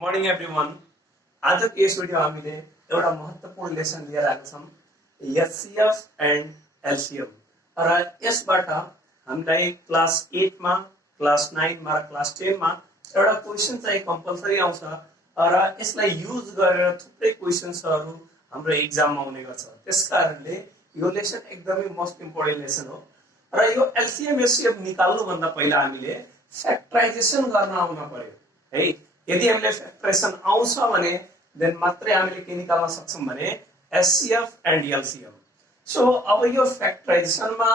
Morning everyone. आजको यस video हामीले एउटा महत्त्वपूर्ण लेसन लिएर आएका छौँ एचसीएफ एन्ड एलसीएम र यसबाट हामीलाई क्लास 8 मा क्लास 9 मा र क्लास 10 मा एउटा क्वेशन चाहिँ कम्पलसरी आउँछ र यसलाई युज गरेर थुप्रै क्वेशन्सहरू हाम्रो एक्जाममा आउने गर्छ। त्यसकारणले यो लेसन एकदमै मोस्ट इम्पोर्टेन्ट लेसन हो र यो एलसीएम एचसीएफ निकाल्नु भन्दा पहिला हामीले फ्याक्टराइजेसन गर्न आउन पर्यो है। यदि हामीले फ्याक्टराइजेसन आउँछ भने देन मात्रै हामीले के निकाल्न सक्छौं भने एचसीएफ एन्ड एलसीएम। सो अब यो फ्याक्टराइजेसनमा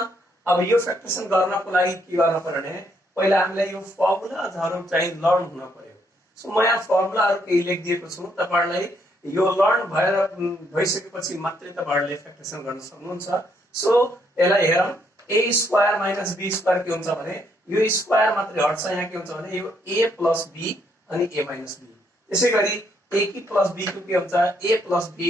यो फ्याक्टराइजेसन गर्नको लागि के गर्न पर्यो भने पहिला हामीलाई यो फर्मुलाहरु चाहिँ लर्न हुन पर्यो। सो म यहाँ फर्मुलाहरु केही लेखिदिएको छु, तपाईहरुलाई यो लर्न भइसकेपछि मात्रै तपाईहरुले फ्याक्टराइजेसन गर्न सक्नुहुन्छ। सो यसलाई हेरौं, a square minus b square के हुन्छ भने यो स्क्वायर मात्रै हट्छ, यहाँ के हुन्छ भने यो a प्लस b अनि a माइनस b। त्यसैगरी a की प्लस b को के हुन्छ a plus b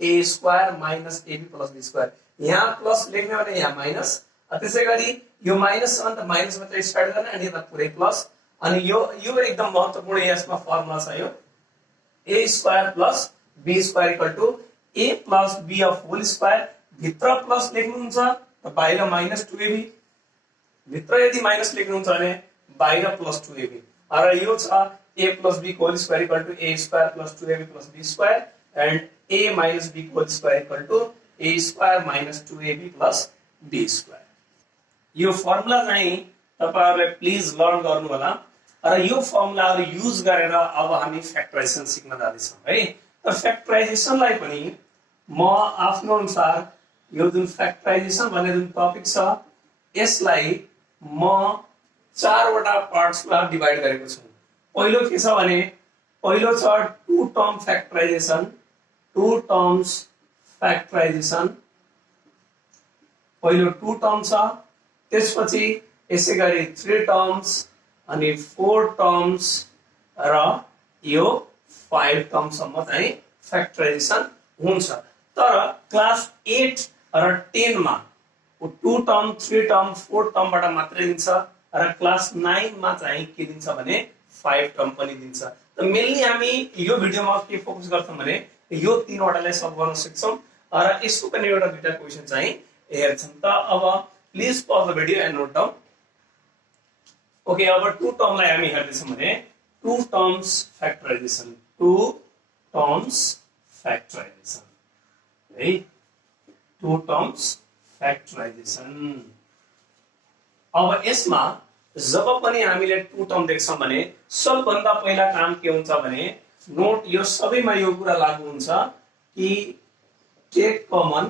a square minus ab plus b square. यहाँ प्लस लेख्ने भने यहाँ माइनस, त्यसैगरी यो माइनस छ भने माइनस मात्रै स्टार्ट गर्ने अनि यता पुरै प्लस। अनि यो एकदम महत्त्वपूर्ण यसमा फर्मुला छ, यो a square plus b square equal to a plus b of whole square. भित्र प्लस लेख्नुहुन्छ त बाहिर माइनस 2ab, भित्र यदि माइनस लेख्नुहुन्छ भने बाहिर प्लस 2ab। र यो छ a plus b whole square equal to a square plus 2ab plus b square and a minus b whole square equal to a square minus 2ab plus b square। यो formula चाहिँ तपाईहरुले please learn गर्नु होला र यो फर्मुलाहरु use गरेर अब हामी फ्याक्टराइजेसन सिक्न जाँदैछौं है। त फ्याक्टराइजेसनलाई पनि म आफ्नो अनुसार यो जुन फ्याक्टराइजेसन भन्ने जुन टपिक छ यसलाई म 4 वटा पार्ट्समा डिवाइड गरेको छु। पहिलो के छ भने पहिलो छ two term factorization, two terms factorization, पहिलो टु टर्म छ। त्यसपछि यसैगरी 3 टर्म्स अनि 4 टर्म्स र यो 5 टर्मसम्म चाहिँ फ्याक्टराइजेसन हुन्छ। तर क्लास 8 र 10 मा 2 टर्म 3 टर्म 4 टर्मबाट मात्रै दिन्छ र क्लास 9 मा चाहिँ के दिन्छ भने 5 टर्म पनि दिन्छ। त मेनली हामी यो भिडियोमा के फोकस गर्छौं भने यो 3 वटालाई सल्भ गर्न सक्छौं र यसको पनि एउटा दुईटा क्वेशन चाहिँ हेर्छौं। त अब please pause the video and note down. Okay, अब 2 टर्मलाई हामी हेर्दैछौं भने 2 टर्म्स फ्याक्टराइजेसन, 2 टर्म्स फ्याक्टराइजेसन है, 2 टर्म्स फ्याक्टराइजेसन। अब यसमा जब पनि हामीले 2 टर्म देख्छौं भने सबभन्दा पहिला काम के हुन्छ भने नोट, यो सबैमा यो कुरा लागू हुन्छ कि टेक कमन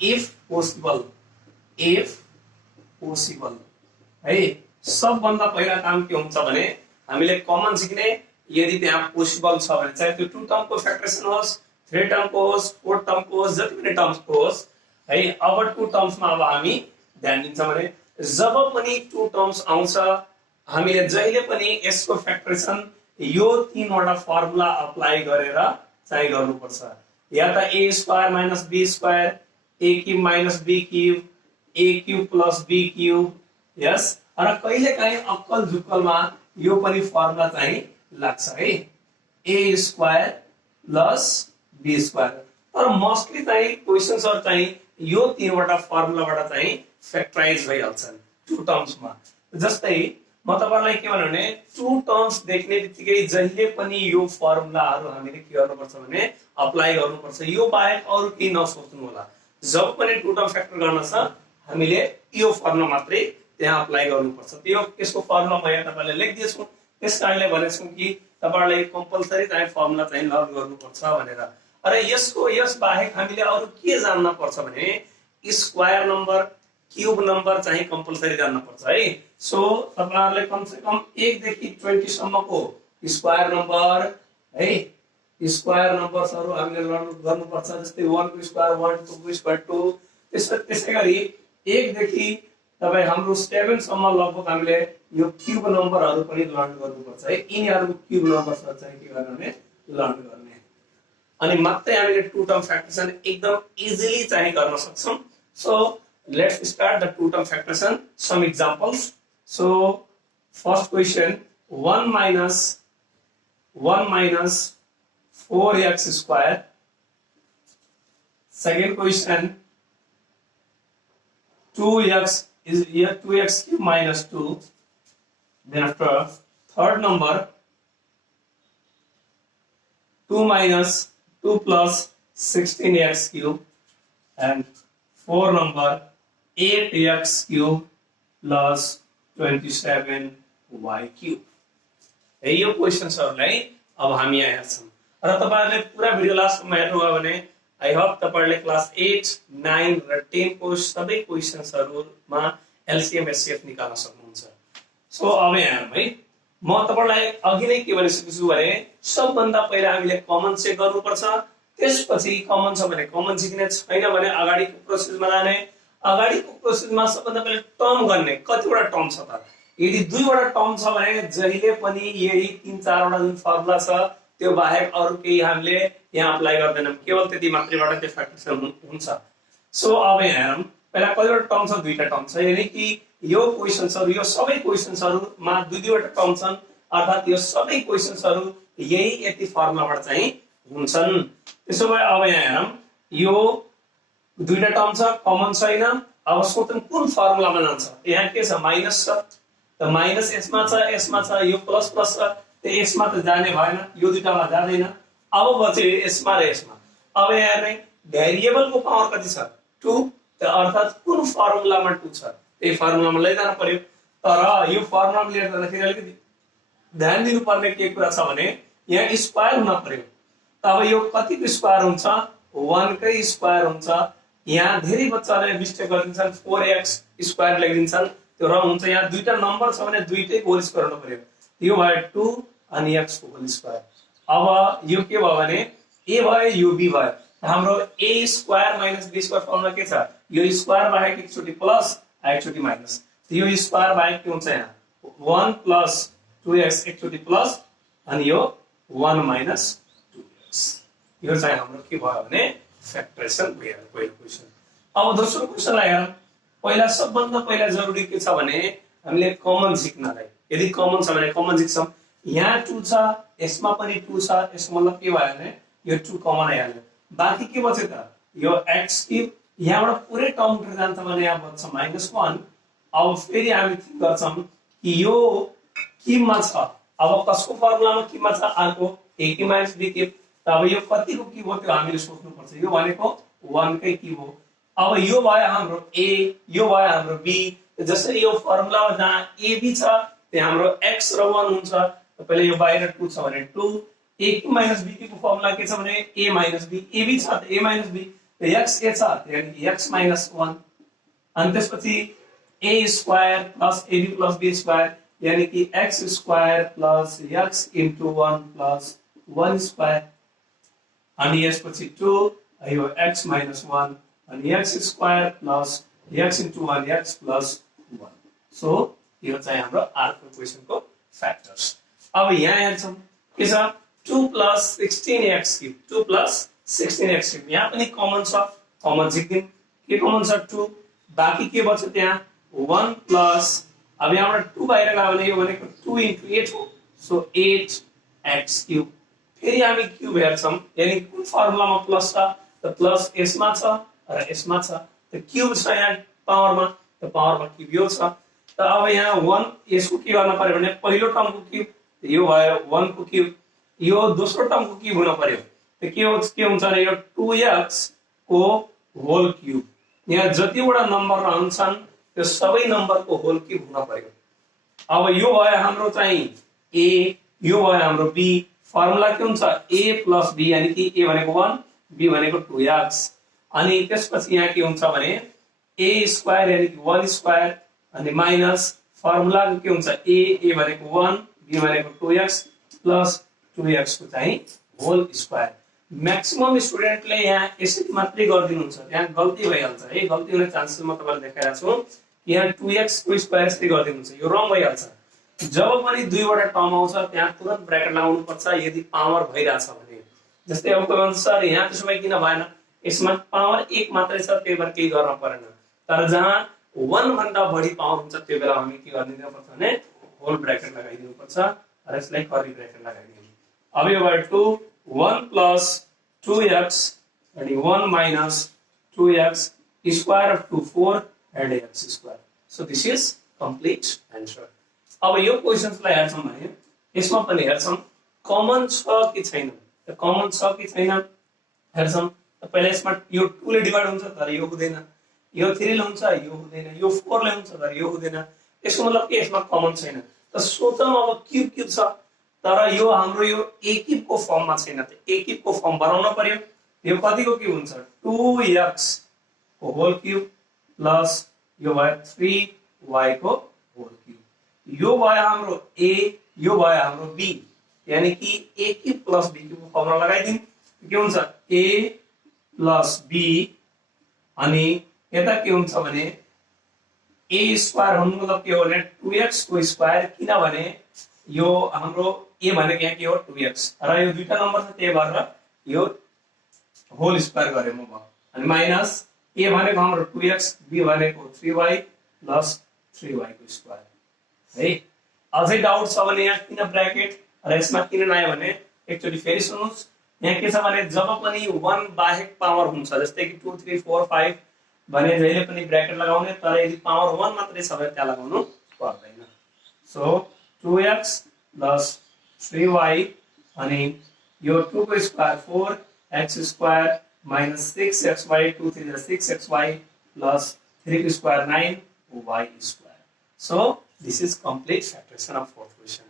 इफ पोसिबल है। सबभन्दा पहिला काम के हुन्छ भने हामीले कमन सिक्ने, यदि त्यहाँ पोसिबल छ भने चाहे त्यो 2 टर्मको फ्याक्टराइजेसन होस्, 3 टर्मको होस्, 4 टर्मको होस्, जति पनि टर्मको होस् है। अब 2 टर्म्समा अब हामी ध्यान दिन्छौं भने जब पनि 2 टर्म्स आउँछ हामीले जहिले पनि यसको फ्याक्टराइजेसन यो 3 वटा फर्मुला अप्लाई गरेर चाहिँ गर्नुपर्छ। या त a square minus b square, a cube minus b cube, a cube plus b cube, yes. र कहिलेकाहीँ अक्कल झुक्कलमा यो पनि फर्मुला चाहिँ लाग्छ है, a square plus b square. तर मोस्टली चाहिँ क्वेशन्सहरु चाहिँ यो 3 वटा फर्मुलाबाट चाहिँ फ्याक्टराइज भइहाल्छन् 2 टर्म्समा। जस्तै म तपाईहरुलाई के भन्नु भने 2 टर्म्स देख्नेबित्तिकै जहिले पनि यो फर्मुलाहरु हामीले के गर्नुपर्छ भने अप्लाई गर्नुपर्छ। यो बाहेक अरु केही नसोच्नु होला। जब पनि 2 टर्म फ्याक्टर गर्न छ हामीले यो फर्मुला मात्रै त्यहाँ अप्लाई गर्नुपर्छ। त्यो यसको फर्मुला म यहाँ तपाईलाई लेखिदिएछु, त्यसकारणले भनेछु कि तपाईहरुलाई कम्पलसरी चाहिँ फर्मुला चाहिँ लर्न गर्नुपर्छ भनेर। र यस बाहेक हामीले अरु के जान्न पर्छ भने स्क्वायर नम्बर, क्यूब नम्बर चाहिँ कम्पलसरी जान्न पर्छ है। सो तपाईहरुले कम से कम 1 देखि 20 सम्मको स्क्वायर नम्बर है, स्क्वायर नम्बर्सहरु हामीले लर्न गर्नुपर्छ। जस्तै 1 को स्क्वायर 1, 2 को स्क्वायर 2, त्यसैगरी 1 देखि तपाई हाम्रो 7 सम्म लगभग हामीले यो क्यूब नम्बरहरु पनि लर्न गर्नुपर्छ है। यिनीहरुको क्यूब नम्बर्सहरु चाहिँ के गर्ने लर्न गर्ने, अनि मात्रै हामीले 2 टर्म फ्याक्टराइजेसन एकदम इजिली चाहिँ गर्न सक्छौं। So let's start the two term factorization, some examples. So first question 1 minus 4x square. Second question 2x is here 2x cube minus 2. Then after third number 2 minus 2 plus 16x cube, and four number 8x cube plus 27y cube. यो क्वेशन्सहरुलाई अब हामी यहाँ हेर्छौं र तपाईहरुले पुरा video लास्टमा हेर्नुभयो भने आई होप तपाईहरुले क्लास 8, 9 र 10 को सबै क्वेशन्सहरुमा एलसीएम एचसीएफ निकाल्न सक्नुहुन्छ। सो अब यहाँ हेरौं है, म तपाईहरुलाई अघि नै के भनिसकेको छु भने सबभन्दा पहिला हामीले कमन चेक गर्नुपर्छ, त्यसपछि कमन छ भने कमन झिक्ने, छैन भने अगाडिको प्रोसेसमा जाने। अगाडिको प्रोसेसमा सबभन्दा पहिला टर्म गर्ने, कतिवटा टर्म छ त, यदि दुईवटा टर्म छ भने जहिले पनि यही 3-4 वटा जुन फर्मुला छ त्यो बाहेक अरु केही हामीले यहाँ अप्लाई गर्दैनौं, केवल त्यति मात्रैबाट त्यो फ्याक्टराइजेसन हुन्छ। सो अब यहाँ हेरौं, पहिला कतिवटा टर्म छ, दुईटा टर्म छ, यानी कि यो क्वेशन्सहरु, यो सबै क्वेशन्सहरुमा दुईवटा टर्म छन्, अर्थात यो सबै क्वेशन्सहरु यही यति फर्मुलाबाट चाहिँ हुन्छन्। त्यसो भए अब यहाँ हेरौं, यो दुईटा टर्म छ, कमन छैन, अब सोचौं कुन फर्मुलामा जान्छ। यहाँ के छ, माइनस छ, त माइनस यसमा छ, यो प्लस प्लस छ, त यसमा त जाने भएन, यो दुईटामा जाँदैन। अब बच्यो यसमा र यसमा। अब यहाँ हेर्ने भेरिएबलको पावर कति छ, 2, त अर्थात कुन फर्मुलामा 2 छ त्यही फर्मुलामा लैजान पर्यो। तर यो फर्मुलामा लिएर जाँदाखेरि अलिकति ध्यान दिनुपर्ने के कुरा छ भने यहाँ स्क्वायर हुन पर्यो। अब यो कतिको स्क्वायर हुन्छ, 1 कै स्क्वायर हुन्छ। यहाँ धेरै बच्चाले मिस्टेक गरिदिन्छन्, 4x स्क्वायर लेखिदिन्छन्, त्यो रङ हुन्छ। यहाँ दुईटा नम्बर छ भने दुईटैको होल स्क्वायर हुनु पर्यो। यो भयो 2 अनि x को होल स्क्वायर। अब यो के भयो भने a भयो, यो b भयो। हाम्रो a square minus b square formula के छ, यो स्क्वायर बाहेक एकचोटी प्लस एकचोटी माइनस, यो स्क्वायर बाहेक के हुन्छ, यहाँ 1 प्लस 2x एकचोटी प्लस अनि यो 1 माइनस 2x। यो चाहिँ हाम्रो के भयो भने फ्याक्टराइजेसन भयो पहिलो क्वेशन। अब दोस्रो क्वेशनलाई हेरौं। पहिला सबभन्दा पहिला जरुरी के छ भने हामीले कमन झिक्नलाई, यदि कमन छ भने कमन झिक्छौं। यहाँ 2 छ, यसमा पनि 2 छ, यसको मतलब के भयो भने यो 2 कमन आइहाल्यो। बाकी के बच्यो त, यो x क्यूब, यहाँबाट पुरै टर्म उठेर जान्छ भने यहाँ बच्छ -1। अब फेरि हामी के गर्छौं कि यो किममा छ, अब कसको फर्मुलामा किममा छ, अर्को a की माइनस b क्यूब। अब यो कतिको क्यूब हो त्यो हामीले सोच्नु पर्छ, यो भनेको 1 कै क्यूब हो। अब यो भयो हाम्रो a, यो भयो हाम्रो b। जसरी यो फर्मुलामा जहाँ a b छ त्यहाँ हाम्रो x र 1 हुन्छ। पहिले यो बाहिर 2 छ भने 2, a की माइनस b को फर्मुला के छ भने a minus b, a b छ त a minus b, x a छ यानी कि x माइनस 1। अनि त्यसपछि a square plus ab plus b square यानी कि x square plus x into 1 plus 1 square. अनि यसपछि 2 यो x माइनस 1 अनि x square plus x into 1 x plus 1। So यो चाहिँ हाम्रो अर्को क्वेशनको फ्याक्टर्स। अब यहाँ हेर्छौं के छ, 2 plus 16x cube, 2 plus 16x cube. यहाँ पनि कमन छ, कमन झिक्दिन। के कमन छ, 2, बाकी के बच्यो त्यहाँ 1 प्लस, अब यहाँबाट 2 बाहिर गयो भने यो भनेको 2 इन्टु 8 हो, सो 8x क्यूब। फेरि हामी क्यूब हेर्छौं, यानी कुन फर्मुलामा प्लस छ, त प्लस यसमा छ र यसमा छ, त क्यूब छ यहाँ पावरमा, त पावरमा क्यूब यो छ। त अब यहाँ 1 यसको के गर्न पर्यो भने पहिलो टर्मको क्यूब, यो भयो 1 को क्यूब, यो दोस्रो टर्मको क्यूब हुन पर्यो, त के हुन्छ भने यो 2x को होल क्यूब। यहाँ जतिवटा नम्बर रहन्छन् त्यो सबै नम्बरको होल क्यूब हुन पर्यो। अब यो भयो हाम्रो चाहिँ a, यो भयो हाम्रो b। फर्मुला के हुन्छ, a प्लस b यानी कि a भनेको 1, b भनेको 2x। अनि त्यसपछि यहाँ के हुन्छ भने a स्क्वायर यानी कि 1 स्क्वायर अनि माइनस फर्मुला के हुन्छ a भनेको 1, b भनेको 2x प्लस 2x को चाहिँ होल स्क्वायर। मैक्सिमम स्टुडेन्टले यहाँ यसरी मात्रै गर्दिनुहुन्छ, यहाँ गल्ती भइहाल्छ है। गल्ती हुने चान्सेस म तपाईलाई देखाइरा छु। यहाँ 2x को स्क्वायर यसरी गर्दिनुहुन्छ, यो रङ भइहाल्छ। जब पनि दुईवटा टर्म आउँछ त्यहाँ तुरन्त ब्र्याकेट लगाउनु पर्छ यदि पावर भइराछ भने। जस्तै अब कोही भन्छ सर यहाँ त्यसो भए किन भएन, यसमा पावर 1 मात्रै छ त्यही भएर केही गर्न परेन। तर जहाँ 1 भन्दा बढी पावर हुन्छ त्यो बेला हामी के गरिदिनु पर्छ भने होल ब्रैकेट लगाइदिनु पर्छ र यसलाई कर्ली ब्रैकेट लगाइदिनु। अब यो भयो 2 1 प्लस 2x अनि 1 minus 2x square of 2 4 and x square. So this is complete answer. अब यो क्वेशन्सलाई हेर्छौं भने यसमा पनि हेर्छौं कमन छ कि छैन। त कमन छ कि छैन हेर्छौं। त पहिला यसमा यो 2 ले डिवाइड हुन्छ तर यो हुँदैन, यो 3 ले हुन्छ यो हुँदैन, यो 4 ले हुन्छ तर यो हुँदैन। यसको मतलब के यसमा कमन छैन। त सोचौं अब क्यूब छ तर यो हाम्रो यो ए क्यूब को फर्ममा छैन। त ए क्यूब को फर्म बनाउन पर्यो। यो कतिको क्यूब हुन्छ 2x को होल क्यूब प्लस यो भयो 3y को होल क्यूब। यो भयो हाम्रो a, यो भयो हाम्रो b, यानी कि a cube plus b cube को फर्मुला लगाइदिउँ। के हुन्छ a प्लस b अनि यता के हुन्छ भने a स्क्वायर भन्नु मतलब के हो भने 2x को स्क्वायर, किनभने यो हाम्रो a भनेको यहाँ के हो 2x र यो दुईटा नम्बर छ त्यही भएर यो होल स्क्वायर गरे म भयो। अनि माइनस a भनेको हाम्रो 2x, b भनेको 3y प्लस 3y को स्क्वायर है। अझै डाउट छ भने यहाँ किन ब्रैकेट र यसमा किन नआयो भने एकचोटी फेरि सुन्नुस्। यहाँ के छ भने जब पनि 1 बाहेक पावर हुन्छ जस्तै कि 2 3 4 5 भने जहिले पनि ब्रैकेट लगाउने, तर यदि पावर 1 मात्रै छ भने त्यहाँ लगाउनु पर्दैन। सो 2x प्लस 3y अनि यो 2 को square 4x square minus 6xy 2 3 6xy plus 3 को square 9y square. So this is complete factorisation of fourth question.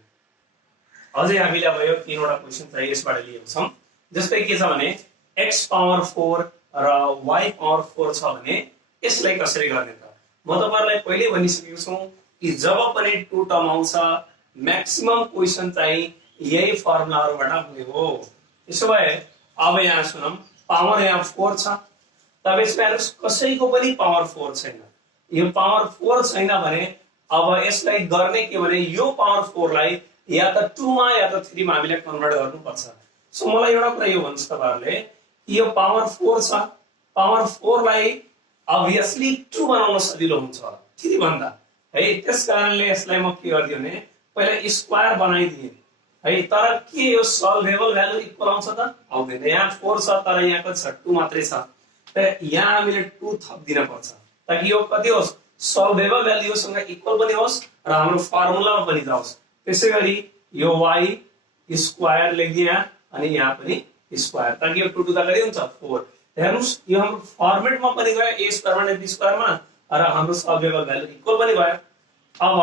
अझै हामीले अब यो तीनवटा क्वेशन चाहिँ यसबाट लिएको छौं। जस्तै के छ भने x पावर 4 र y पावर 4 छ भने यसलाई कसरी गर्ने त? म तपाईहरुलाई पहिले भनिसकेको छु कि जब पनि टु टर्म आउँछ म्याक्सिमम क्वेशन चाहिँ यही फर्मुलाहरुबाट हुने हो। त्यसो भए अब यहाँ सुनौं पावर यहाँ 4 छ, तब यसमा कसैको पनि पावर 4 छैन। यो पावर 4 छैन भने अब यसलाई गर्ने के भने यो पावर 4 लाई या त 2 मा या त 3 मा हामीले कन्भर्ट गर्नुपर्छ। सो मलाई एउटा कुरा यो भन्छ तपाईहरुले यो पावर 4 छ, पावर 4 लाई obviously 2 बनाउन सजिलो हुन्छ 3 भन्दा है। त्यसकारणले यसलाई म के गर्दिए भने पहिला स्क्वायर बनाइदिए है। तर के यो सल्भेबल भ्यालु इक्वल आउँछ त? आउँदैन। यहाँ 4 छ तर यहाँ कति छ 2 मात्रै छ। त यहाँ हामीले 2 थप दिन पर्छ ताकि यो कति होस् सल्भेबल भ्यालु योसँग इक्वल पनि होस् र हाम्रो फर्मुलामा पनि जाओस्। त्यसैगरी यो y स्क्वायर लेखिदिए अनि यहाँ पनि स्क्वायर ताकि यो 2 टु द कति हुन्छ 4। हेर्नुस् यो हाम्रो फर्मेटमा पनि गयो a square minus b square मा र हाम्रो सल्भेबल भ्यालु इक्वल पनि भयो। अब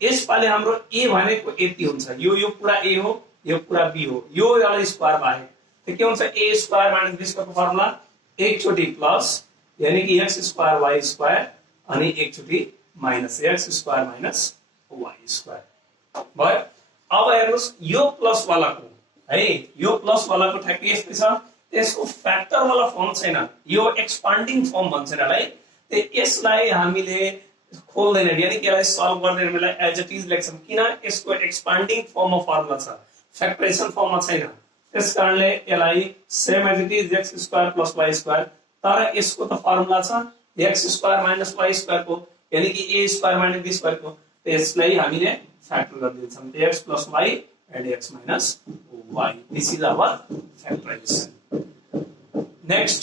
यसपाले हाम्रो a भनेको यति हुन्छ, यो पुरा a हो, यो पुरा b हो, यो वाला स्क्वायर बाहेक त के हुन्छ a square minus b square को फर्मुला एकचोटी प्लस यानी कि x स्क्वायर y स्क्वायर अनि एकचोटी minus x square minus y square भयो। अब हेर्नुस् यो प्लस वालाको है, यो प्लस वालाको ठ्याक्कै यस्तै छ, त्यसको फ्याक्टर वाला फर्म छैन, यो एक्सपान्डिङ फर्म भन्छ यसलाई। त यसलाई हामीले खोल्दैन यानी कि यसलाई सल्भ गर्दैन, मलाई एज इट इज लेख्छौं किन यसको एक्सपान्डिङ फर्ममा फर्मुला छ, फ्याक्टराइजेसन फर्ममा छैन। त्यसकारणले यसलाई same as it is x square plus y square, तर यसको त फर्मुला छ x square minus y square को यानी कि a square minus b square को। त यसलाई हामीले फ्याक्टर गरिदिन्छौं x plus y and x minus y। This is our factorisation. Next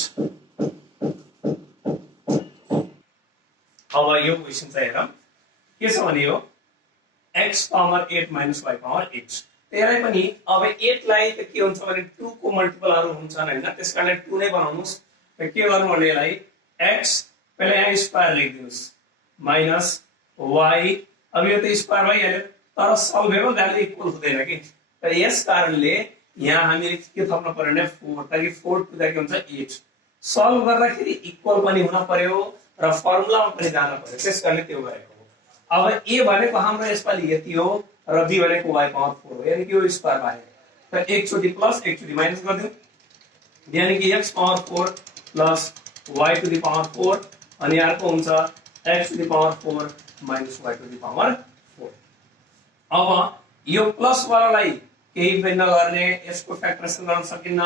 अब यो क्वेशन चाहिँ हेरौं के छ भने यो x power 8 minus y power 8। त्यसलाई पनि अब 8 लाई त के हुन्छ भने 2 को मल्टिपलहरु हुन्छन् हैन, त्यसकारणले 2 नै बनाउनुस्। त के गर्नु भने यसलाई x पहिले यहाँ स्क्वायर लेखिदिनुस् माइनस y, अब यो त स्क्वायर भइहाल्यो तर सल्भेबल भ्यालु इक्वल हुँदैन के। त यस कारणले यहाँ हामीले के थप्न पर्यो भने 4 ताकि 4 टु द के हुन्छ 8। सल्भ गर्दाखेरि इक्वल पनि हुन पर्यो र फर्मुलामा पनि जान पर्यो, त्यसकारणले त्यो गरेको हो। अब a भनेको हाम्रो यसपालि यति हो र b भनेको y पावर 4 हो यानी कि यो स्क्वायर बाहेक। त एकचोटी प्लस एकचोटी माइनस गर्दियौ यानी कि x power 4 plus y to the power 4 अनि अर्को हुन्छ x to the power 4 minus y to the power 4। अब यो प्लस वालालाई केही पनि नगर्ने, यसको फ्याक्टराइजेसन गर्न सकिन्न,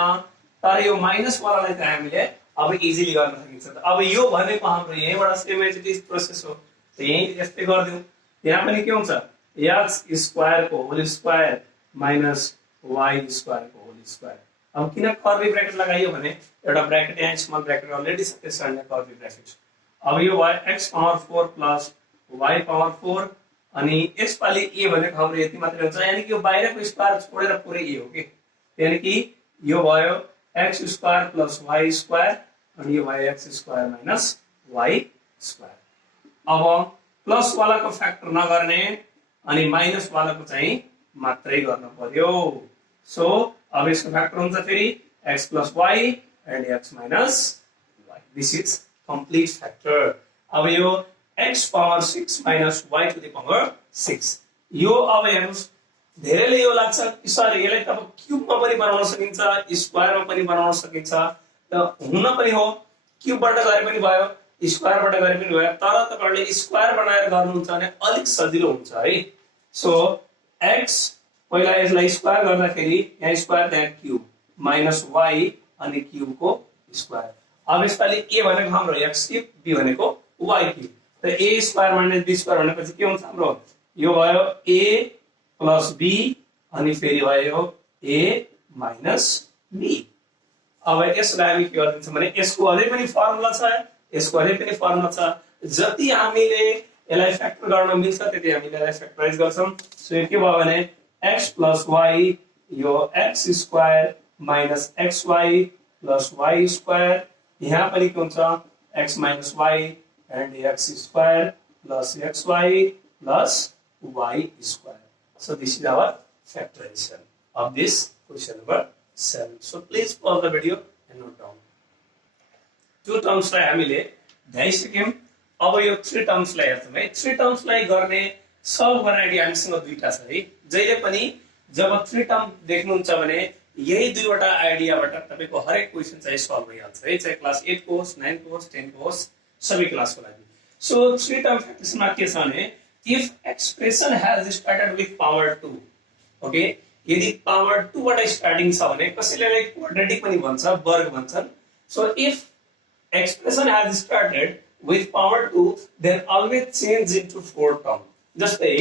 तर यो माइनस वालालाई त हामीले अब इजिली गर्न सकिन्छ। त अब यो भनेको हाम्रो यहीबाट same as it is process हो, त यही यस्तै गर्दियौ। यहाँ पनि के हुन्छ एक्स स्क्वायर को whole square minus y square को होल स्क्वायर। अब किन कर्ली ब्रैकेट लगाइयो भने एउटा ब्रैकेट यहाँ स्मल ब्रैकेट अलरेडी छ त्यसैले कर्ली ब्रैकेट। अब यो भयो x power 4 plus y power 4 अनि यसपालि a भनेको हाम्रो यति मात्रै हुन्छ यानी कि यो बाहिरको स्क्वायर छोडेर पुरै a हो के। यानी कि यो भयो x square plus y square अनि यो भयो x square minus y square. अब प्लस वालाको फ्याक्टर नगर्ने अनि माइनस वालाको चाहिँ मात्रै गर्न पर्यो। सो अब यसको फ्याक्टर हुन्छ फेरि x plus y and x minus y। This is complete factor. अब यो x power 6 minus y to the power 6 यो अब हेर्नुस् धेरैले यो लाग्छ कि सर यसलाई त अब क्युबमा पनि बनाउन सकिन्छ स्क्वायरमा पनि बनाउन सकिन्छ त हुन पनि हो क्युबबाट गरे पनि भयो स्क्वायरबाट गरे पनि भयो तर तपाईहरुले स्क्वायर बनाएर गर्नुहुन्छ भने अलिक सजिलो हुन्छ है। सो x पहिला यसलाई स्क्वायर गर्दाखेरि यहाँ स्क्वायर त्यहाँ क्युब माइनस y अनि क्युब को स्क्वायर। अब यसपालि a भनेको हाम्रो x क्युब b भनेको y क्युब त a square minus b square भनेपछि के हुन्छ हाम्रो यो भयो a प्लस b अनि फेरि भयो a माइनस b। अब यसलाई हामी के गर्दिन्छौँ भने यसको अझै पनि फर्मुला छ यसको अझै पनि फर्मुला छ जति हामीले यसलाई फ्याक्टर गर्न मिल्छ त्यति हामीले यसलाई फ्याक्टराइज गर्छौं। सो यो के भयो भने x प्लस y यो x square minus xy plus y square यहाँ पनि के हुन्छ x minus y and x square plus xy plus y square. So this is our factorization of this question number 7. So please pause the video and note down. Two terms लाई हामीले ल्याइसक्यौं। अब यो three terms लाई हेर्छौं है। Three terms लाई गर्ने solve गर्ने आइडिया हामीसँग दुईटा छ है। जहिले पनि जब थ्री टर्म देख्नुहुन्छ भने यही दुईवटा आइडियाबाट तपाईको हरेक क्वेशन चाहिँ सल्भ भइहाल्छ है चाहे क्लास 8 को होस् 9 को होस् 10 को होस् सबै क्लासको लागि। सो थ्री टर्म फ्याक्टर्समा के छ भने if expression has started with power 2 okay यदि power 2 बाट स्टार्टिङ छ भने कसैले क्वाड्रेटिक पनि भन्छ वर्ग भन्छन्। so if expression has started with power 2 then always change into 4 term। जस्तै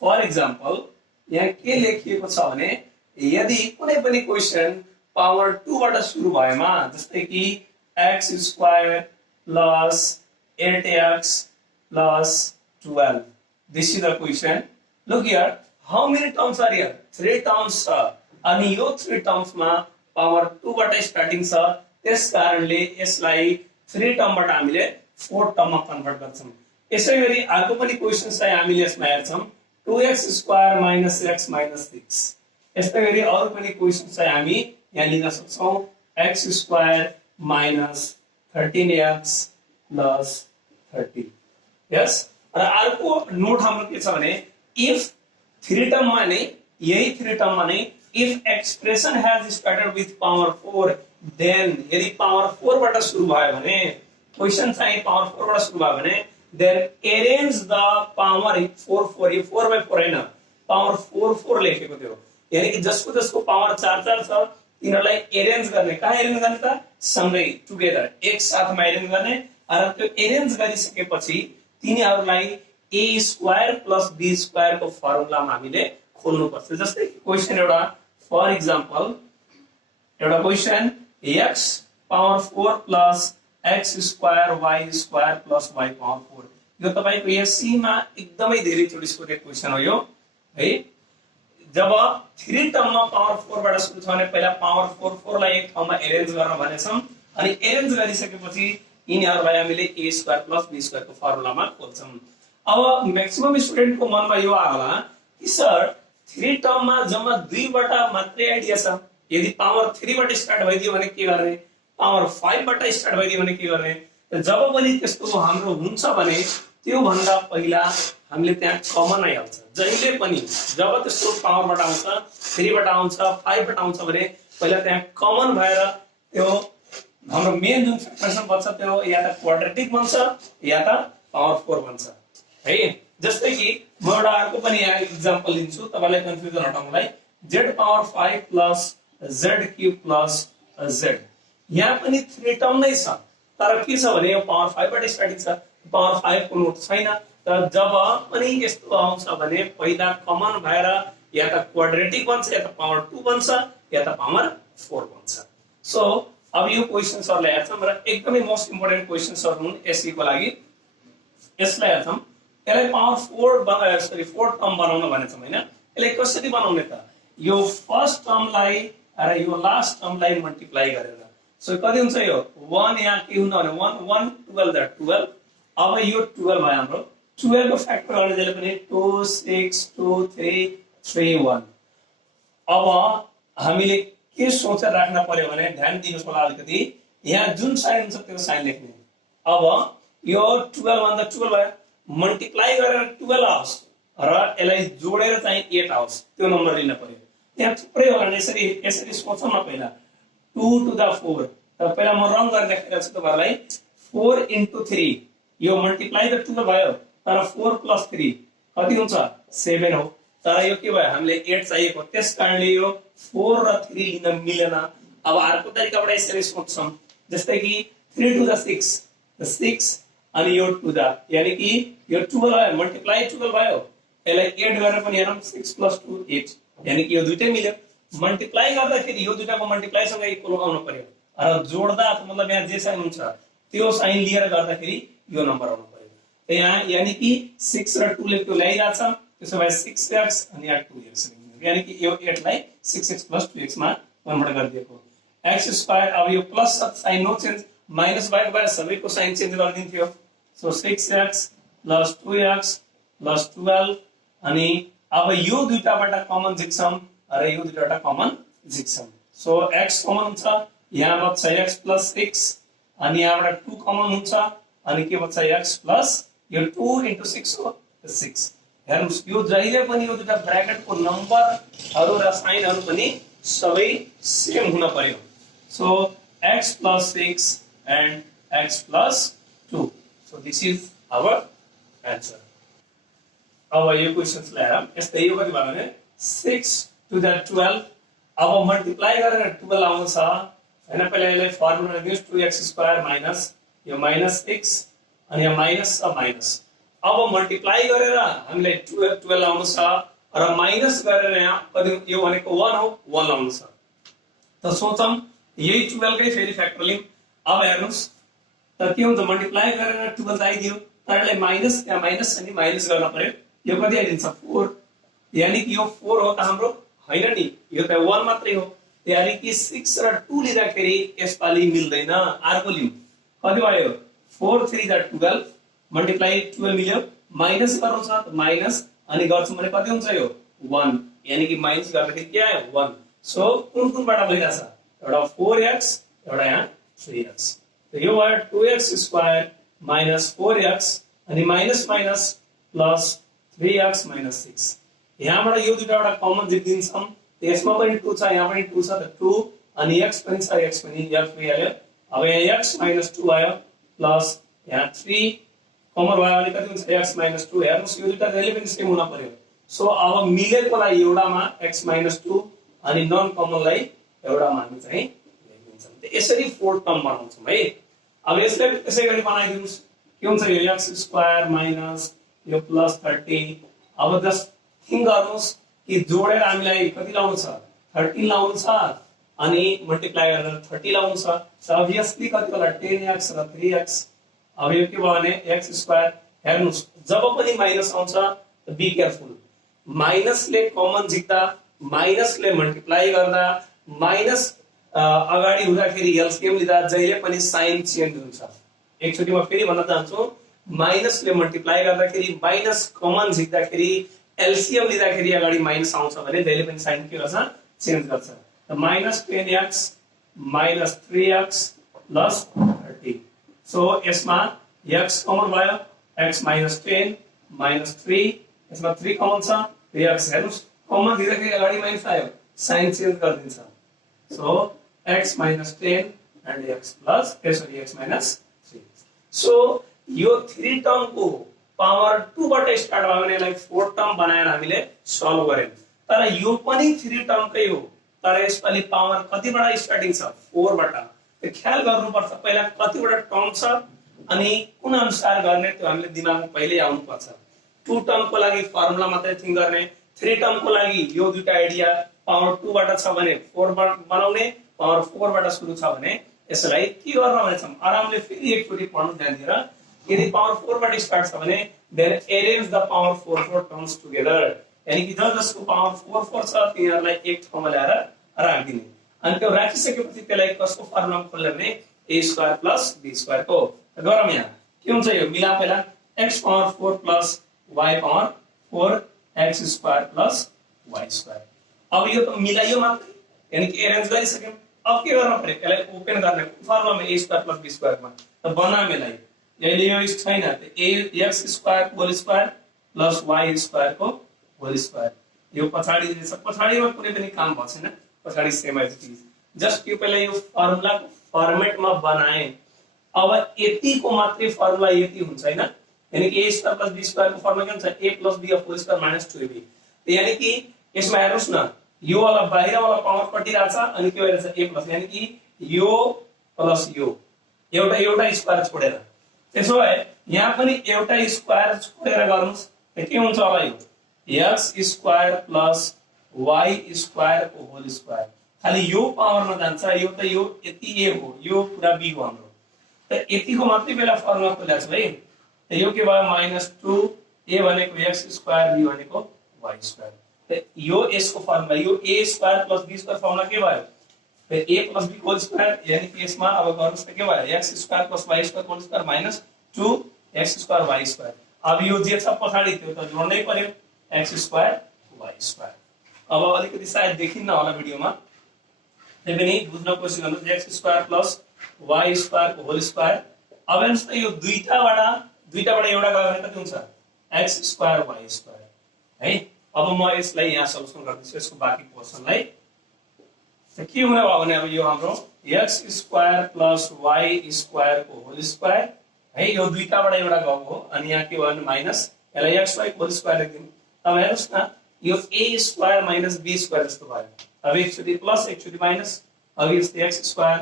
फर एक्जाम्पल यहाँ के लेखिएको छ भने यदि कुनै पनि क्वेशन पावर 2 बाट सुरु भएमा जस्तै कि x square plus 8x plus 12 this is the question। look here how many terms are here 3 terms अनि यो 3 terms मा पावर 2 बाट स्टार्टिङ छ त्यसकारणले यसलाई 3 टर्म बाट हामीले 4 टर्म मा कन्भर्ट गर्छौं। यसैगरी अर्को पनि क्वेशन चाहिँ हामीले यसमा हेर्छौं 2x square minus x minus 6। यसैगरी अरु पनि क्वेशन चाहिँ हामी यहाँ लिन सक्छौं x square minus 13x plus 30। यस र अर्को नोट हाम्रो के छ भने इफ थ्री टर्म मा नै यही थ्री टर्म मा नै if expression has started with power 4 then यदि पावर 4 बाट सुरु भयो भने क्वेशन चाहिँ पावर 4 बाट सुरु भयो भने देन अरेन्ज द पावर 4 यो 4/4 हैन पावर 4 लेखेको थियो यानी कि जसको पावर 4 छ तिनीहरुलाई अरेन्ज गर्ने कहाँ अरेन्ज गर्ने त सँगै टुगेदर एक साथमा अरेन्ज गर्ने र त्यो अरेन्ज गरिसकेपछि तिनीहरुलाई a square plus b square को फर्मुलामा हामीले खोल्नु पर्छ। जस्तै क्वेशन एउटा फर एक्जाम्पल एउटा question x power 4 plus x square y square plus y power 4 यो तपाईको एससी मा एकदमै धेरै चोटी सोधेको क्वेशन हो यो है। जब थ्री टर्म मा पावर 4 बाट सुरु छ भने पहिला पावर 4 लाई एक ठाउँमा अरेन्ज गर्न भनेछौं अनि अरेन्ज गरिसकेपछि यिनीहरुलाई हामीले a square plus b square को फर्मुलामा खोल्छौं। अब म्याक्सिमम स्टुडेन्ट को मनमा यो आला कि सर थ्री टर्म मा जम्मा दुईवटा मात्रै आइडिया छ यदि पावर 3 बाट स्टार्ट भइदियो भने के गर्ने पावर 5 बाट स्टार्ट भइदियो भने के गर्ने जब पनि त्यस्तो हाम्रो हुन्छ भने त्यो भन्दा पहिला हामीले त्यहाँ कमन आइहाल्छ। जहिले पनि जब त्यस्तो पावर बाट आउँछ 3 बाट आउँछ 5 बाट आउँछ भने पहिला त्यहाँ कमन भएर त्यो हाम्रो मेन जुन फ्याक्टरेसन बन्छ त्यो या त क्वाड्रेटिक बन्छ या त पावर 4 बन्छ है। जस्तै कि म एउटा अर्को पनि यहाँ एक्जाम्पल लिन्छु तपाईलाई कन्फ्युजन हटाउनलाई z power 5 plus z cube plus z यहाँ पनि 3 टर्म नै छ तर के छ भने यो पावर 5 बाट स्टार्टिङ छ पावर 5 को नोट छैन त जब पनि यस्तो आउँछ भने पहिला कमन भएर या त क्वाड्रेटिक बन्छ या त पावर 2 बन्छ या त पावर 4 बन्छ। सो अब यो क्वेशन्सहरुलाई हेर्छौं र एकदमै मोस्ट इम्पोर्टेन्ट क्वेशन्सहरु हुन् एससी को लागि। यसलाई हेर्छौं, यसलाई पावर 4 टर्म बनाउन भनेछौं हैन। यसलाई कसरी बनाउने त? यो फर्स्ट टर्मलाई र यो लास्ट टर्मलाई मल्टिप्लाई गरेर। सो कति हुन्छ यो 1 यहाँ के हुन्छ भने 1 1 12 दा 12। अब यो 12 भयो हाम्रो। 12 को फ्याक्टर गर्ने जहिले पनि 2 6 2 3 3 1। अब हामीले के सोचेर राख्न पर्यो भने ध्यान दिनुस् होला अलिकति, यहाँ जुन साइन हुन्छ त्यो साइन लेख्ने। अब यो 12 भन्दा 12 भयो, मल्टिप्लाई गरेर 12 आओस् र यसलाई जोडेर चाहिँ 8 आओस्, त्यो नम्बर लिन पर्यो। यहाँ थुप्रै होला, यसरी यसरी सोचौं न। पहिला 2 to the 4, तर पहिला म रङ गरेर देखाइरहेको छु तपाईहरुलाई। 4 into 3, यो मल्टिप्लाई त 12 भयो, तर 4 plus 3 कति हुन्छ 7 हो। तर यो के भयो, हामीले 8 चाहिएको, त्यसकारणले यो 4 र 3 लिन मिलेन। अब अर्को तरिकाबाट यसरी सोच्छौं, जस्तै कि 3 to the 6, the 6 अनि यो 2 दा, यानी कि यो 12 भयो, मल्टिप्लाई 12 भयो, यसलाई 8 गरेर पनि हेरौं, 6 plus 2 8, यानी कि यो दुईटै मिल्यो। मल्टिप्लाई गर्दाखेरि यो दुईटाको मल्टिप्लाई सँग इक्वल आउनु पर्यो, र जोड्दा मतलब यहाँ जे साइन हुन्छ त्यो साइन लिएर गर्दाखेरि यो नम्बर आउनु पर्यो। त यहाँ यानी कि 6 र 2 ले त्यो ल्याइराछ, त्यसो भए 6x अनि यहाँ 2x, यानी कि यो 8 लाई 6x plus 2x मा कन्भर्ट गरिदिएको। x स्क्वायर, अब यो plus sign no change, minus भएको भए सबैको साइन चेन्ज गरिदिन्थ्यो। So 6x plus 2x plus 12, अनि अब यो दुईटाबाट कमन झिक्छौं र यो दुईटाबाट कमन झिक्छौं। सो x कमन हुन्छ, यहाँ बच्छ x plus 6, अनि यहाँबाट 2 कमन हुन्छ, अनि के बच्छ x plus यो 2 into 6 हो 6। हेर्नुस्, यो जहिले पनि यो दुईटा ब्र्याकेटको नम्बरहरु र साइनहरु पनि सबै सेम हुन पर्यो। So x plus 6 and x plus 2, so this is our answer। अब यो क्वेशन्सलाई हेरौं। यस्तै यो कति भयो भने 6 to the 12, अब मल्टिप्लाई गरेर 12 आउँछ हैन। पहिला यसलाई फर्मुला लेख्नुस्, 2x स्क्वायर माइनस यो माइनस 6 अनि यो माइनस माइनस। अब मल्टिप्लाई गरेर हामीलाई 12 आउँछ र माइनस गरेर यहाँ कति, यो भनेको 1 हो, 1 आउँछ। त सोचौं यही 12 कै फेरि फ्याक्टर लिउँ। अब हेर्नुस् त के हुन्छ, मल्टिप्लाई गरेर 12 आइदियो, तर यसलाई माइनस, यहाँ माइनस अनि माइनस गर्न पर्यो। यो कति आइदिन्छ 4, यानी कि यो 4 हो त हाम्रो हैन नि, यो त 1 मात्रै हो, यानी कि 6 र 2 लिँदाखेरि यसपालि मिल्दैन, अर्को लिउँ। कति भयो 4 3 दा 12, मल्टिप्लाई 12 मिल्यो, माइनस गर्नु छ त माइनस, अनि गर्छौं भने कति हुन्छ यो 1, यानी कि माइनस गर्दाखेरि के आयो 1। सो कुन कुनबाट भइराछ, एउटा 4x एउटा यहाँ 3x, त यो भयो 2x स्क्वायर माइनस 4x अनि minus minus plus 3x minus 6। यहाँबाट यो दुईटाबाट कमन झिक्दिन्छौं, यसमा पनि 2 छ, यहाँ पनि 2 छ, त 2 अनि x पनि छ, x पनि x भइहाल्यो। अब यहाँ x minus 2 आयो, प्लस यहाँ 3 कमन भयो भने कति हुन्छ x minus 2। हेर्नुस्, यो दुईटा जहिले पनि सेम हुन पर्यो। सो अब मिलेकोलाई एउटामा x minus 2 अनि नन कमनलाई एउटामा हामी चाहिँ लेखिदिन्छौं। त यसरी 4 टर्म बनाउँछौं है। अब यसलाई त्यसै गरी बनाइदिनुस्, के हुन्छ यो x स्क्वायर माइनस यो प्लस 30। अब जस्ट थिंक गर्नुस् कि जोडेर हामीलाई कति लाउनु छ 13 लाउनु छ, अनि मल्टिप्लाई गरेर 30 लाउनु छ। सो अभियसली कति होला 10x र 3x। अब यो के भयो भने x स्क्वायर। हेर्नुस्, जब पनि माइनस आउँछ त बी केयरफुल, माइनसले कमन झिक्दा, माइनसले मल्टिप्लाई गर्दा, माइनस अगाडि हुँदाखेरि एलसीएम लिँदा जहिले पनि साइन चेन्ज हुन्छ। एकचोटी म फेरि भन्न चाहन्छु, माइनसले मल्टिप्लाई गर्दाखेरि, माइनस कमन झिक्दाखेरि, एलसीएम लिँदाखेरि अगाडि माइनस आउँछ भने जहिले पनि साइन के गर्छ चेन्ज गर्छ। त minus 10x minus 3x plus 30। So यसमा x कमन भयो, x माइनस 10 माइनस 3, यसमा 3 कमन छ, 3x। हेर्नुस्, कमन दिँदाखेरि अगाडि माइनस आयो, साइन चेन्ज गरिदिन्छ। So x minus 10 and x plus x minus 3। So यो 3 टर्म को पावर 2 बाट स्टार्ट भयो भने यसलाई 4 टर्म बनाएर हामीले सल्भ गर्यौं। तर यो पनि 3 टर्म कै हो, तर यसपालि पावर कतिबाट स्टार्टिङ छ 4 बाट। त ख्याल गर्नुपर्छ पहिला कतिवटा टर्म छ अनि कुन अनुसार गर्ने त्यो हामीले दिमागमा पहिल्यै आउनु पर्छ 2 टर्मको लागि फर्मुला मात्रै थिंक गर्ने 3 टर्मको लागि यो दुईटा आइडिया पावर 2 बाट छ भने 4 बनाउने पावर 4 बाट सुरु छ भने यसलाई के गर्न भनेछ आरामले फेरि एकचोटी पढ्नु ध्यान दिएर यदि पावर 4 बाट स्टार्ट छ भने then arrange the power 4 terms together यानी कि जसको पावर 4 छ तिनीहरुलाई एक ठाउँमा ल्याएर राखिदिने अनि त्यो राखिसकेपछि त्यसलाई कसको फर्मुलामा खोल्ने भने a square plus b square को गरौँ यहाँ के हुन्छ यो मिला पहिला x power 4 plus y power 4 x square plus y square अब यो त मिलाइयो मात्रै यानी कि अरेन्ज गरिसक्यौं अब के गर्न पर्यो यसलाई ओपन गर्ने फर्मुलामा a square plus b square मा त बनामेलाई यसले यो छैन त a x square whole square plus y square को होल स्क्वायर यो पछाडी छ पछाडीमा कुनै पनि काम भएन पछाडी same as it is just यो पहिला यो फर्मुला को फर्मेटमा बनाए अब यतिको मात्रै फर्मुला यति हुन्छ हैन यानी कि a square plus b square को फर्मुला के हुन्छ a plus b whole square minus 2ab यानी कि यसमा हेर्नुस् न यो वाला बाहिर वाला पावर कटिरहेछ अनि के भइरहेछ a प्लस यानी कि यो प्लस यो एउटा स्क्वायर छोडेर त्यसो भए यहाँ पनि एउटा स्क्वायर छोडेर गर्नुस् के हुन्छ होला यो x square plus y square को होल स्क्वायर खाली यो पावरमा जान्छ यो त यो यति a हो यो पुरा b हो हाम्रो त यतिको मात्रै बेला फर्मुला खोलेछ है त यो के भयो -2a भनेको x स्क्वायर b भनेको y स्क्वायर त यो यसको फर्मुला यो a square plus b square formula के भयो त a plus b whole square यानी कि यसमा अब गर्नुस् त के भयो x square plus y square whole square minus 2x square y square अब यो जे छ पछाडी त्यो त जोड्नै पर्यो x स्क्वायर y स्क्वायर अब अलिकति सायद देखिन्न होला भिडियोमा त्यसैले बुझ्न कोसिस गर्नुस् x square plus y square को होल स्क्वायर अब हेर्नुस् त यो दुईटाबाट एउटा गयो भने कति हुन्छ x स्क्वायर y स्क्वायर है अब म यसलाई यहाँ सल्युसन गर्दैछु यसको बाँकी पोर्सनलाई त के हुने भयो भने अब यो हाम्रो x square plus y square को होल स्क्वायर है यो दुईटाबाट एउटा गएको हो अनि यहाँ के भयो भने माइनस यसलाई xy को होल स्क्वायर लेख्दिनु अब हेर्नुस् न यो a square minus b square जस्तो भयो अब एकचोटी प्लस एकचोटी माइनस अब यस्तै x square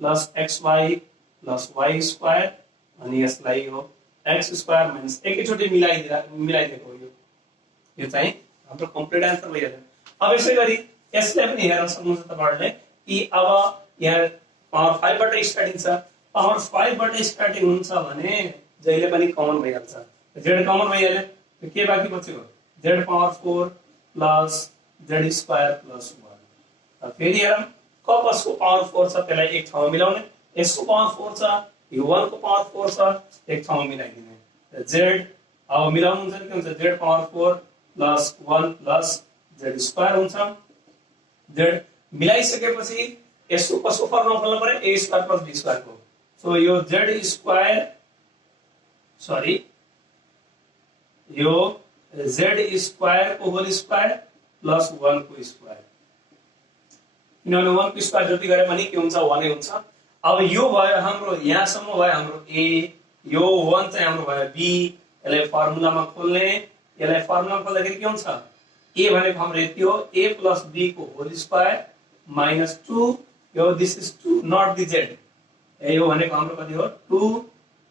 plus xy plus y square अनि यसलाई यो x स्क्वायर माइनस एकैचोटी मिलाइदिएको यो चाहिँ हाम्रो कम्प्लिट आन्सर भइहाल्यो अब यसै गरी यसलाई पनि हेर्न सक्नुहुन्छ तपाईहरुले कि अब यहाँ पावर 5 बाट स्टार्टिङ छ पावर 5 बाट स्टार्टिङ हुन्छ भने जहिले पनि कमन भइहाल्छ z कमन भइहाल्यो के बाँकी बच्यो z power 4 plus z square plus 1 फेरि हेरौँ कसको पावर 4 छ त्यसलाई एक ठाउँमा मिलाउने यसको पावर 4 छ यो 1 को पावर 4 छ एक ठाउँमा मिलाइदिने z अब मिलाउनु हुन्छ नि के हुन्छ z power 4 plus 1 plus z square हुन्छ z मिलाइसकेपछि यसको कसको फर्मुला खोल्नु पर्यो a square plus b square को सो यो z स्क्वायर सरी यो z स्क्वायर को होल स्क्वायर प्लस 1 को स्क्वायर किनभने 1 को स्क्वायर जति गरे पनि के हुन्छ 1 नै हुन्छ अब यो भयो हाम्रो यहाँसम्म भयो हाम्रो a यो 1 चाहिँ हाम्रो भयो b यसलाई फर्मुलामा खोल्ने यसलाई फर्मुलामा खोल्दाखेरि के हुन्छ a भनेको हाम्रो यति हो a प्लस b को होल स्क्वायर माइनस 2 यो this is 2 not the z यो भनेको हाम्रो कति हो 2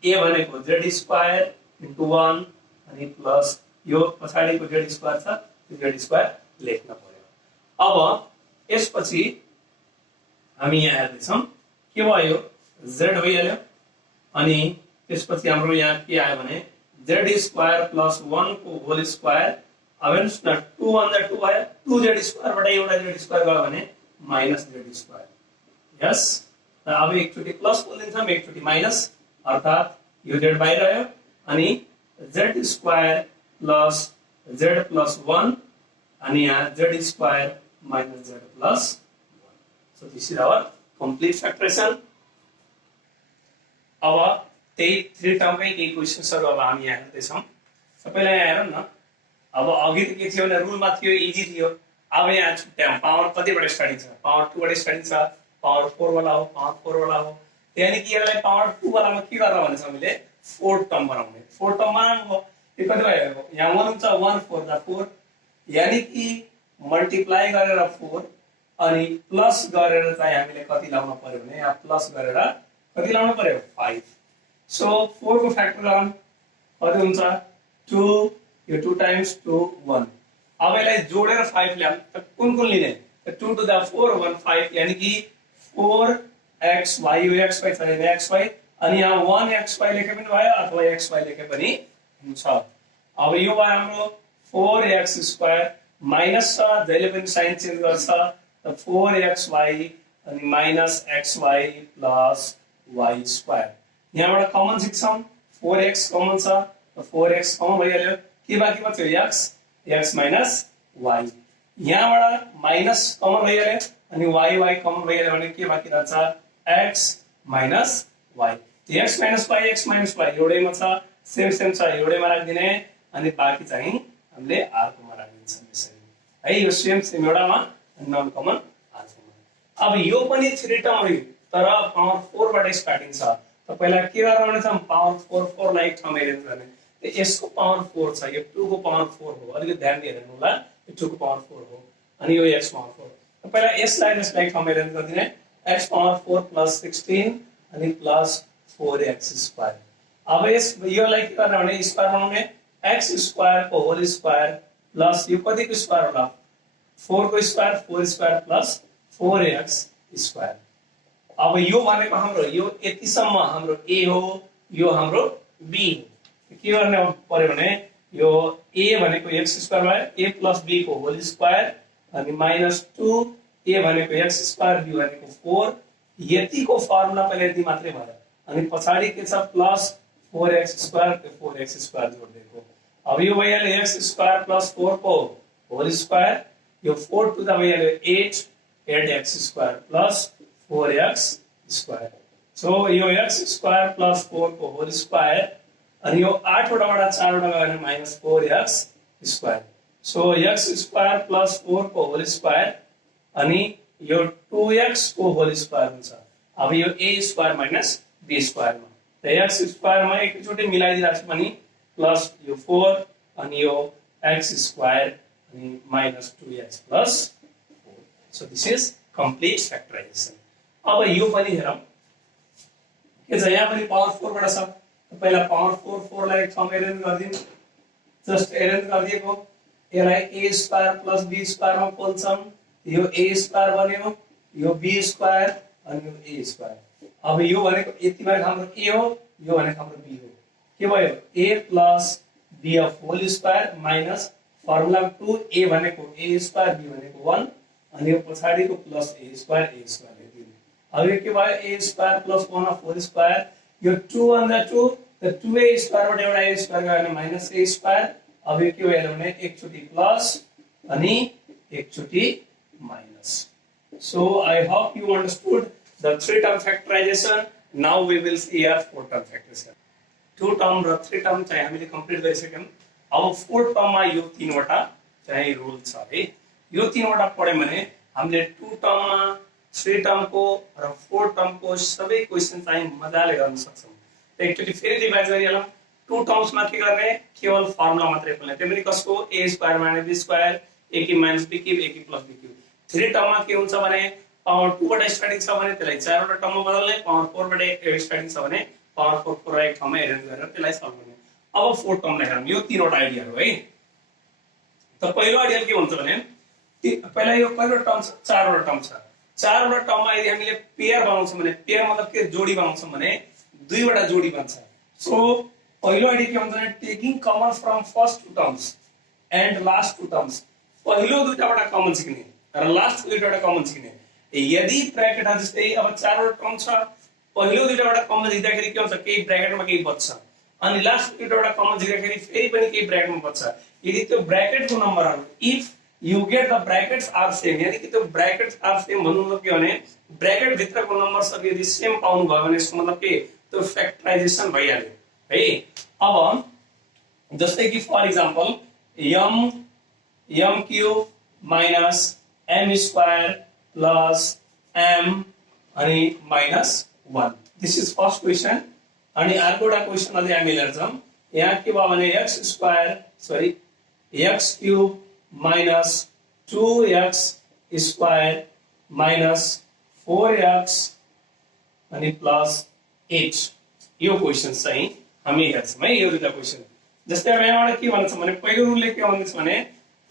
a भनेको z स्क्वायर इन्टु 1 अनि प्लस यो पछाडीको z स्क्वायर छ त्यो z स्क्वायर लेख्न पर्यो अब यसपछि हामी यहाँ हेर्दैछौं के भयो z भइहाल्यो अनि त्यसपछि हाम्रो यहाँ के आयो भने z स्क्वायर प्लस 1 को होल स्क्वायर अब हेर्नुस् न 2 भन्दा 2 भयो 2z स्क्वायर बाट एउटा z स्क्वायर गयो भने माइनस z स्क्वायर यस र अब एकचोटी प्लस खोल्दिन्छौं एकचोटी माइनस अर्थात यो z बाहिर आयो अनि z square plus z plus 1 अनि यहाँ z square minus z plus 1 so this is our complete factorization अब त्यही 3 टर्मकै केही क्वेशन्सहरु अब हामी यहाँ हेर्दैछौं सबैलाई यहाँ हेरौँ न अब अघि त के थियो भने रुलमा थियो इजी थियो अब यहाँ छुट्याउँ पावर कतिबाट स्टार्टिङ छ पावर 2 बाट स्टार्टिङ छ पावर 4 वाला हो पावर 4 वाला हो यानी कि यसलाई पावर 2 वालामा के गर्न भन्छ हामीले 4 टर्म बनाउने 4 टर्म बनाउनु यो कति भयो यहाँ 1 हुन्छ 1 4 दा 4 यानी कि मल्टिप्लाई गरेर 4 अनि प्लस गरेर चाहिँ हामीले कति लाउन पर्यो भने यहाँ प्लस गरेर कति लाउन पर्यो 5 सो 4 को फ्याक्टर गर्न कति हुन्छ 2 यो 2 टाइम्स 2 1 अब यसलाई जोडेर 5 ल्याम त कुन कुन लिने 2 to the 4 1 5 यानी कि 4xy यो xy छ यहाँ xy अनि यहाँ 1xy लेखे पनि भयो अथवा xy लेखे पनि हुन्छ अब यो भयो हाम्रो 4x स्क्वायर माइनस छ जहिले पनि साइन चेन्ज गर्छ त 4xy अनि minus xy plus y square यहाँबाट कमन सिक्छौं 4x कमन छ त 4x कमन भइहाल्यो के बाँकी बच्यो x माइनस y यहाँबाट माइनस कमन भइहाल्यो अनि y कमन भइहाल्यो भने के बाँकी रहन्छ x minus y x minus y एउटैमा छ सेम छ एउटैमा राख्दिने अनि बाँकी चाहिँ हामीले r कोमा राख्दिन्छौँ यसरी है यो सेम एउटामा नन कमन r कोमा अब यो पनि 3 टर्म हो तर पावर 4 बाट स्टार्टिङ छ त पहिला के गर्ने छ पावर 4 लाई एक ठाउँमा एरेन्ज गर्ने त यसको पावर 4 छ यो 2 को पावर 4 हो अलिकति ध्यान दिएर हेर्नु होला यो 2 को पावर 4 हो अनि यो x पावर 4 त पहिला यसलाई जसलाई ठाउँमा एरेन्ज गर्दिने x पावर 4 प्लस 16 अनि प्लस 4x स्क्वायर अब यस योलाई के गर्ने भने स्क्वायर बनाउने x स्क्वायर को होल स्क्वायर प्लस यो कति को स्क्वायर होला 4 को square 4 square plus 4x square अब यो भनेको हाम्रो यो यतिसम्म हाम्रो a हो यो हाम्रो b हो के गर्ने पर्यो भने यो a भनेको x स्क्वायर भयो a प्लस b को होल स्क्वायर अनि माइनस 2 a भनेको x स्क्वायर b भनेको 4 यतिको फर्मुला पहिले यति मात्रै भयो अनि पछाडी के छ plus 4x square pay 4x square जोड दिएको अब यो भइहाल्यो x स्क्वायर प्लस 4 को होल स्क्वायर यो 4 टु द भइहाल्यो 8 8x square plus 4x square so यो x स्क्वायर प्लस 4 को होल स्क्वायर अनि यो 8 वटाबाट 4 वटा गयो भने minus 4x square so x square plus 4 को होल स्क्वायर अनि यो 2x को होल स्क्वायर हुन्छ अब यो a square minus b square मा त x स्क्वायर मा एकचोटी मिलाइदिराछ पनि प्लस यो 4 अनि यो x स्क्वायर अनि minus 2x plus 4 so this is complete factorisation अब यो पनि हेरौं के छ यहाँ पनि पावर 4 बाट छ पहिला पावर 4 लाई एक ठाउँमा एरेन्ज गर्दिन जस्ट एरेन्ज गरिदिएको यसलाई a square plus b square मा खोल्छौं यो a स्क्वायर बन्यो यो b स्क्वायर अनि यो a स्क्वायर अब यो भनेको यति भनेको हाम्रो a हो यो भनेको हाम्रो b हो के भयो a plus b of whole square minus formula 2 a भनेको a स्क्वायर b भनेको 1 अनि यो पछाडीको प्लस a स्क्वायर लेखिदिनु अब यो के भयो a square plus 1 of whole square यो 2 भन्दा 2 त 2a स्क्वायर बाट एउटा a स्क्वायर गयो भने माइनस a स्क्वायर अब यो के भयो भने एकचोटी प्लस अनि एकचोटी minus so I hope you understood the 3 term factorization now we will see here 4 term factorization 2 term र 3 term चाहिँ हामीले कम्प्लिट गरिसक्यौं अब 4 term मा यो तीन वटा चाहिँ रुल छ है यो तीन वटा पढ्यौं भने हामीले 2 term मा 3 term को र 4 term को सबै क्वेशन चाहिँ मजाले गर्न सक्छौं एकचोटी फेरि रिभाइज गरिहालौं 2 terms मा के गर्ने केवल फर्मुला मात्रै खोल्ने त्यसैले कसको a square minus b square a की माइनस b की a की प्लस b की 3 term मा के हुन्छ भने पावर 2 बाट स्टार्टिङ छ भने त्यसलाई 4 वटा टर्ममा बदल्ने पावर 4 बाट स्टार्टिङ छ भने पावर 4 को एक ठाउँमा एरेन्ज गरेर त्यसलाई सल्भ गर्ने अब 4 टर्मलाई हेरौँ यो तीनवटा आइडिया हो है त पहिलो आइडिया के हुन्छ भने पहिला यो पहिलो टर्म छ 4 वटा टर्म छ 4 वटा टर्ममा यदि हामीले पेयर बनाउँछौं भने पेयर मतलब के जोडी बनाउँछौं भने दुई वटा जोडी बन्छ सो पहिलो आइडिया के हुन्छ भने taking common from first two terms and last two terms पहिलो दुईटाबाट कमन सिक्ने र लास्ट दुईटाबाट कमन सिक्ने यदि ब्रैकेट जस्तै अब 4 वटा टर्म छ पहिलो दुईटाबाट कमन जिक्दाखेरि के हुन्छ केही ब्रैकेटमा केही बच्छ अनि लास्ट दुईटाबाट कमन जिक्दाखेरि फेरि पनि केही ब्रैकेटमा बच्छ यदि त्यो ब्रैकेटको नम्बरहरु if you get the brackets are same यानी कि त्यो ब्रैकेट्स आर सेम भन्नु मतलब के भने ब्रैकेट भित्रको नम्बर सब यदि सेम पाउनु भयो भने यसको मतलब के त्यो फ्याक्टराइजेसन भइहाल्यो है अब जस्तै कि for example m cube minus m square plus m अनि minus 1 this is first question अनि अर्कोटा क्वेशन अझै हामी हेर्छौं यहाँ के भयो भने x cube minus 2x square minus 4x अनि प्लस 8 यो क्वेशन चाहिँ हामी हेर्छौँ है। यो दुईटा क्वेशन जस्तै अब यहाँबाट के भन्छ भने पहिलो रुलले के भन्छ भने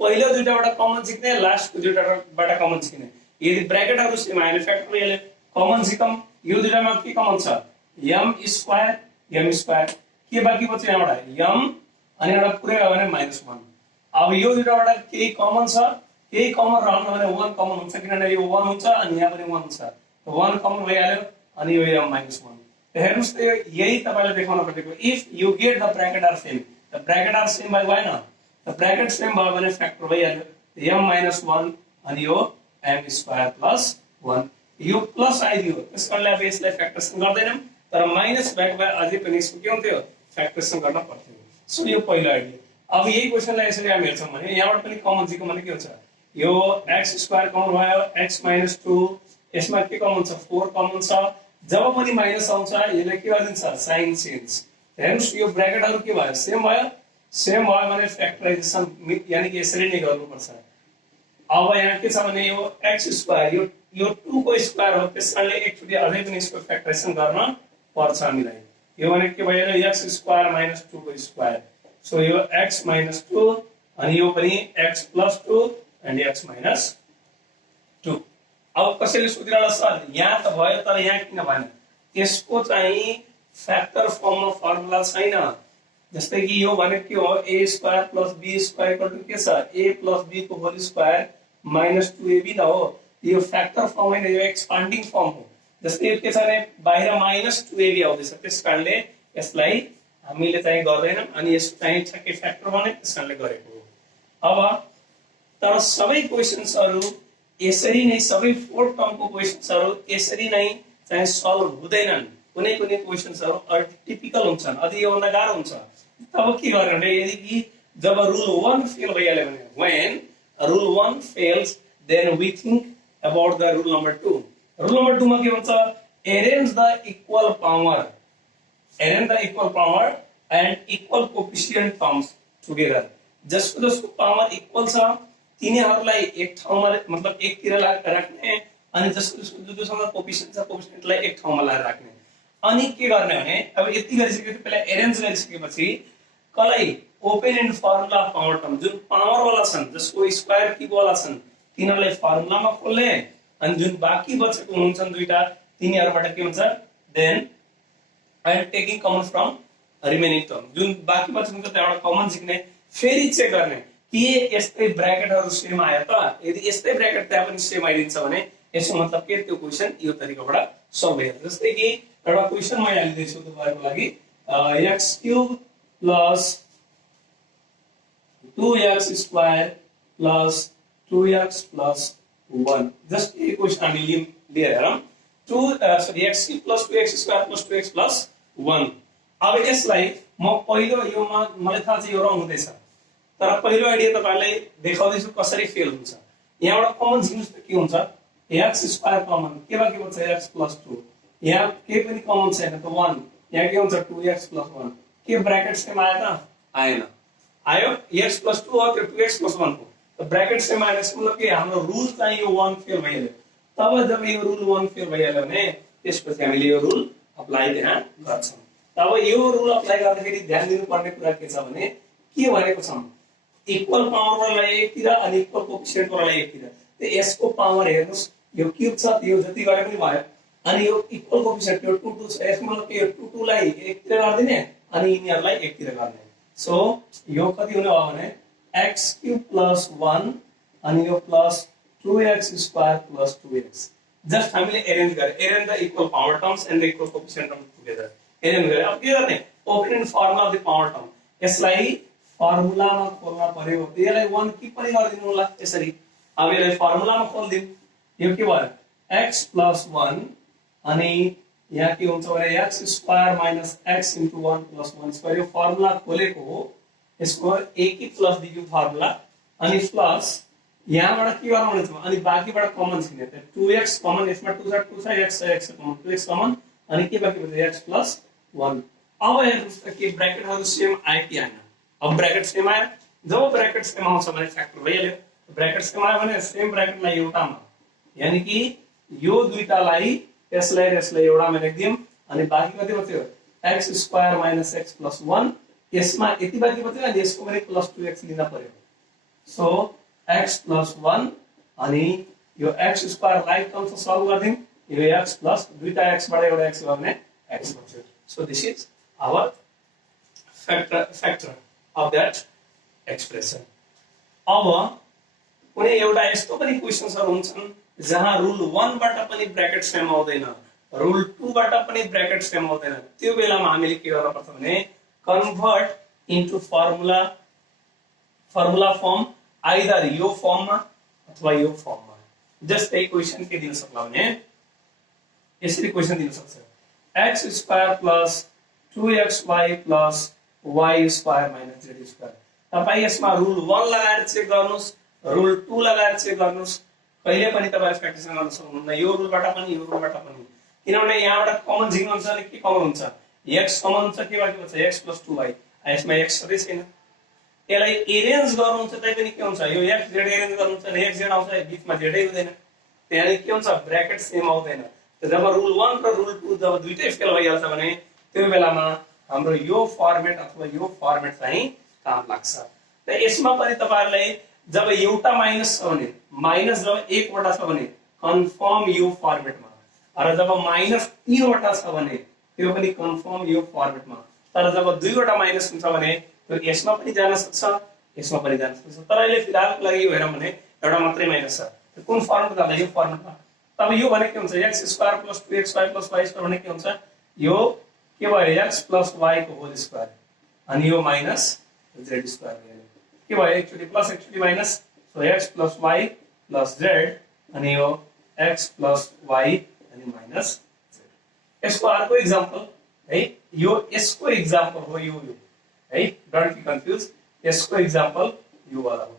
पहिलो दुईटाबाट कमन झिक्ने लास्टको दुईटाबाट कमन झिक्ने। यदि ब्र्याकेटहरु सेम आयो भने फ्याक्टोरियल कमन झिकम यो दुईटामा के कमन छ m स्क्वायर के बाँकी बच्यो यहाँबाट m अनि एउटा पुरै गयो भने -1। अब यो दुईटाबाट केही कमन छ केही कमन रहन भने 1 कमन हुन्छ किनभने यो 1 हुन्छ अनि यहाँ पनि 1 हुन्छ 1 कमन भइहाल्यो अनि यो m -1। हेर्नुस् त यही तपाईले देखाउन खोजेको if you get the bracket are same the bracket are same भयो भएन द ब्रैकेट सेम भयो भने फ्याक्टर भइहाल्यो m -1 अनि यो m स्क्वायर प्लस 1 यो प्लस आइदियो त्यसकारणले अब यसलाई फ्याक्टरेसन गर्दैनौं तर माइनस भएको भए अझै पनि यसको के हुन्थ्यो फ्याक्टरेसन गर्न पर्थ्यो। सो यो पहिलो आइडिया। अब यही क्वेशनलाई यसरी हामी हेर्छौं भने यहाँबाट पनि कमन जिको भने के हुन्छ यो x स्क्वायर कमन भयो x - 2 यसमा के कमन छ 4 कमन छ जब पनि माइनस आउँछ यसले के गरिदिन्छ साइन चेन्ज। हेर्नुस् यो ब्र्याकेटहरु के भयो सेम भयो भने फ्याक्टराइजेसन यानी कि यसरी नै गर्नुपर्छ। अब यहाँ के छ भने यो x स्क्वायर यो 2 को स्क्वायर हो त्यसकारणले एकचोटी अझै पनि यसको फ्याक्टराइजेसन गर्न पर्छ हामीलाई। यो भने के भयो x स्क्वायर - 2 को स्क्वायर। सो यो x - 2 अनि यो पनि x + 2 and x - 2। अब कसैले सोधिरहला सर यहाँ त भयो तर यहाँ किन भएन यसको चाहिँ फ्याक्टर फर्ममा फर्मुला छैन। जस्तै कि यो भनेको के हो a स्क्वायर + b स्क्वायर = के छ a + b को होल स्क्वायर - 2ab त हो यो फ्याक्टर फर्म हैन यो एक्सपान्डिङ फर्म हो। जस्तै यो के छ भने बाहिर -2ab आउँदैछ त्यसकारणले यसलाई हामीले चाहिँ गर्दैनौं अनि यसको चाहिँ ठ्याक्कै फ्याक्टर बने त्यसकारणले गरेको हो। अब तर सबै क्वेशन्सहरु यसरी नै सबै 4 टर्मको क्वेशन्सहरु यसरी नै चाहिँ सल्भ हुँदैनन्। कुनै कुनै क्वेशन्सहरु अटिपिकल हुन्छन् अझै यो भन्दा गाह्रो हुन्छ। तब के गर्ने भने यदि कि जब रुल 1 फेल भइहाल्यो भने when rule 1 fails then we think about the rule number 2। rule number 2 मा के भन्छ arrange the equal power and equal coefficient terms together। जसको पावर इक्वल छ तिनीहरुलाई एक ठाउँमा मतलब एकतिर राख्ने अनि जसको जोसँग कोएफिसिएन्ट छ कोएफिसिएन्टलाई एक ठाउँमा ल्याएर राख्ने। अनि के गर्ने भने अब यति गरिसकेपछि पहिला अरेन्ज गरिसकेपछि कलाई open and formula power term जुन पावर वाला छन् जसको स्क्वायर क्यूब वाला छन् तिनीहरुलाई फर्मुलामा खोल्ने अनि जुन बाँकी बचेको हुन्छन् दुईटा तिनीहरुबाट के हुन्छ then I am taking common from remaining term जुन बाँकी बचेको हुन्छ त्यहाँबाट कमन झिक्ने फेरि चेक गर्ने कि यस्तै ब्र्याकेटहरु सेम आयो त यदि यस्तै ब्र्याकेट त्यहाँ पनि सेम आइदिन्छ भने यसको मतलब के त्यो क्वेशन यो तरिकाबाट सल्भ हुन्छ। जस्तै कि एउटा क्वेशन म यहाँ लिँदै छु तपाईहरुको लागि x³ + 2x square + 2x + 1 just ये क्वेशन हामी लिएर हेरौं x³ + 2x स्क्वायर + 2x + 1। अब यसलाई म पहिलो योमा मलाई थाहा छ यो रङ हुँदैछ तर पहिलो आइडिया तपाईहरुलाई देखाउँदै छु कसरी फेल हुन्छ। यहाँबाट कमन झिक्नुस् त के हुन्छ x स्क्वायर कमन के बाँकी बच्छ x + 2 यहाँ के पनि कमन छैन त 1 यहाँ के हुन्छ 2x + 1 के ब्र्याकेट सेम आयो त आएन आयो x + 2 हो त्यो 2x + 1 हो त ब्र्याकेट सेम आएन यसको मतलब के हाम्रो रुल चाहिँ यो 1 फेल भइहाल्यो। तब जब यो रुल 1 फेल भइहाल्यो भने त्यसपछि हामीले यो रुल अप्लाई त्यहाँ गर्छौं। तब यो रुल अप्लाई गर्दाखेरि ध्यान दिनुपर्ने कुरा के छ भने के भनेको छ इक्वल पावर वालालाई एकतिर अनि इक्वल कोएफिसिएन्ट वालालाई एकतिर त यसको पावर हेर्नुस् यो क्यूब छ यो जति गरे पनि भयो अनि यो इक्वल कोएफिसिएन्ट यो 2 2 छ यसको मतलब यो 2 2 लाई एकतिर गर्दिने अनि यिनीहरुलाई एकतिर गर्ने। सो यो कति हुने भयो भने x³ + 1 अनि यो plus 2x square + 2x just हामीले arrange the equal power terms and the equal coefficient term together arrange गरे। अब के गर्ने open and formula of the power term यसलाई फर्मुलामा खोल्न पर्यो यसलाई 1 की पनि गर्दिनु होला यसरी। अब यसलाई फर्मुलामा खोल्दियौ यो के भयो x + 1 अनि यहाँ के हुन्छ भने x स्क्वायर - x * 1 + 1 स्क्वायर यो फर्मुला खोलेको हो यसको a की प्लस b की फर्मुला अनि प्लस यहाँबाट के गराउने छ अनि बाँकीबाट कमन छिने त 2x कमन यसमा 2 छ x कमन 2x कमन अनि के बाँकी बच्यो x + 1। अब हेर्नुस् त के ब्र्याकेटहरु सेम आयो कि आएन। अब ब्र्याकेट सेम आयो जब ब्र्याकेट सेम आउँछ भने फ्याक्टर भइहाल्यो ब्र्याकेट सेम आयो भने सेम ब्र्याकेटलाई एउटामा यानी कि यो दुईटालाई यसलाई र यसलाई एउटामा लेख्दियौ अनि बाँकी कति बच्यो x square minus x plus 1 यसमा यति बाँकी बच्यो अनि यसको पनि प्लस 2x लिन पर्यो सो x प्लस 1 अनि यो x square right term solve गर्दिन यो x प्लस दुईटा x बाट एउटा x गयो भने x बच्यो so this is our factor of that expression अब कुनै एउटा यस्तो पनि क्वेशन्सहरु हुन्छन् जहाँ रुल 1 बाट पनि ब्र्याकेट सेम आउँदैन रुल 2 बाट पनि ब्र्याकेट सेम आउँदैन त्यो बेलामा हामीले के गर्न पर्छ भने convert into formula form either यो फर्ममा अथवा यो फर्ममा जस्तै क्वेशन के दिन सक्ला भने यसरी क्वेशन दिन सक्छ x square plus 2xy plus y square minus z square तपाई यसमा रुल 1 लगाएर चेक गर्नुस् रुल 2 लगाएर चेक गर्नुस् कहिले पनि तपाईहरु प्र्याक्टिस गर्न सक्नुहुन्न यो रुलबाट पनि यो रुलबाट पनि किनभने यहाँबाट कमन झिक्न हुन्छ अनि के कमन हुन्छ x कमन हुन्छ के बाँकी बच्छ x + 2y यसमा x सधैं छैन यसलाई एरेन्ज गर्नुहुन्छ तै पनि के हुन्छ यो x z एरेन्ज गर्नुहुन्छ भने x z आउँछ बीचमा z हुँदैन त्यसैले के हुन्छ ब्र्याकेट सेम आउँदैन जब रुल 1 र रुल 2 जब दुईटै फेल भइहाल्छ भने त्यो बेलामा हाम्रो यो फर्मेट अथवा यो फर्मेट चाहिँ काम लाग्छ त यसमा पनि तपाईहरुलाई जब एउटा माइनस छ भने माइनस जब एक वटा छ भने कन्फर्म यो फर्मेटमा र जब माइनस 3 वटा छ भने त्यो पनि कन्फर्म यो फर्मेटमा तर जब दुईवटा माइनस हुन्छ भने त्यो यसमा पनि जान सक्छ यसमा पनि जान सक्छ तर अहिले फिलहालको लागि यो हेरौँ भने एउटा मात्रै माइनस छ कुन फर्मेटमा जाँदा यो फर्मेटमा तब यो भने के हुन्छ x square plus 2xy plus y square भने के हुन्छ यो के भयो x प्लस y को होल स्क्वायर अनि यो माइनस z स्क्वायर भयो के भयो actually plus actually minus so x plus y plus z अनि यो x प्लस y अनि माइनस z यसको अर्को एक्जाम्पल है यो यसको एक्जाम्पल हो यो है डोन्ट बी कन्फ्युज यसको एक्जाम्पल यो वाला हो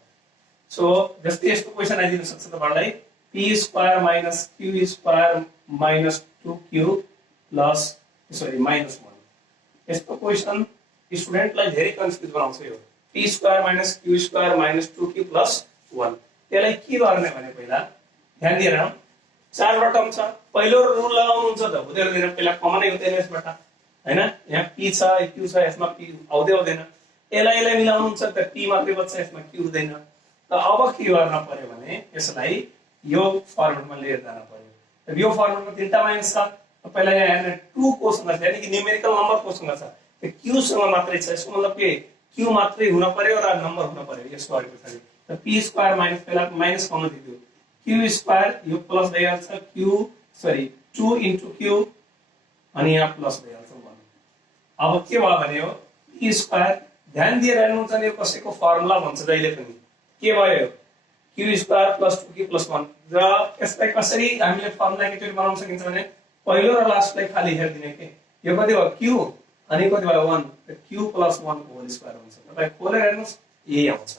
सो जस्तै यसको क्वेशन आइदिन सक्छ तपाईहरुलाई p square minus q square minus 2q plus sorry minus 1 यस्तो क्वेशन स्टुडेन्टलाई धेरै कन्फ्युज बनाउँछ यो p square minus q square minus 2q plus 1 त्यसलाई के गर्ने भने पहिला ध्यान दिएर चारवटा टर्म छ पहिलो रुल लगाउनुहुन्छ त हुँदैन पहिला कमनै हुँदैन यसबाट हैन यहाँ p छ q छ यसमा p आउँदैन यसलाई मिलाउनुहुन्छ त p मात्रै बच्छ यसमा q हुँदैन त अब के गर्न पर्यो भने यसलाई यो फर्मेटमा लिएर जान पर्यो यो फर्मेटमा तीनटा माइनस छ पहिला यहाँ हेर्नु 2 कोसँग छ यानी कि न्यूमेरिकल नम्बर कोसँग छ त्यो q सँग मात्रै छ यसको मतलब के q मात्रै हुन पर्यो र नम्बर हुन पर्यो यसको अर्को छ त p स्क्वायर माइनस पहिला माइनस कमन दिदियो q स्क्वायर यो प्लस भइहाल्छ q सरी 2 * q अनि यहाँ प्लस भइहाल्छ 1 अब के भयो भने यो p स्क्वायर ध्यान दिएर हेर्नुहुन्छ नि यो कसैको फर्मुला भन्छ जहिले पनि के भयो q square plus 2q plus 1 र यसलाई कसरी हामीले फर्मुला एकचोटी बनाउन सकिन्छ भने पहिलो र लास्टलाई खाली हेर्दिने के यो कति भयो q अनि कति भयो 1 त q प्लस 1 को होल स्क्वायर हुन्छ तपाई खोलेर हेर्नुस् यही आउँछ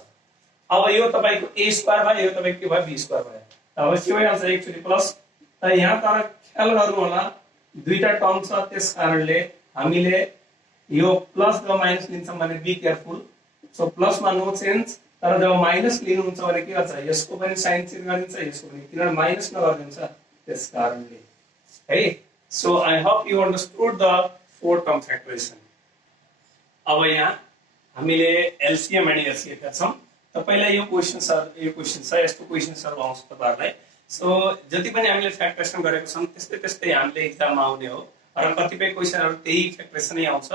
अब यो तपाईको a स्क्वायर भयो यो तपाईको के भयो b स्क्वायर भयो अब के भइहाल्छ एकचोटी प्लस त यहाँ तर ख्याल गर्नु होला दुईटा टर्म छ त्यसकारणले हामीले यो प्लस र माइनस लिन्छौं भने बी केयरफुल सो प्लस मा नो चेन्ज तर जब माइनस लिनुहुन्छ भने के गर्छ यसको पनि साइन चेन्ज गरिन्छ यसको पनि किनभने माइनस नगरिदिन्छ त्यसकारणले है so I hope you understood the four term factorisation अब यहाँ हामीले एलसीएम एन्ड एचसीएफ हेर्छौं तपाईलाई यो क्वेशन छ यस्तो क्वेशन्सहरु आउँछ तपाईहरुलाई सो जति पनि हामीले फ्याक्टराइजेसन गरेको छौं त्यस्तै हामीले एक्जाममा आउने हो र कतिपय क्वेशनहरु त्यही फ्याक्टराइजेसनै आउँछ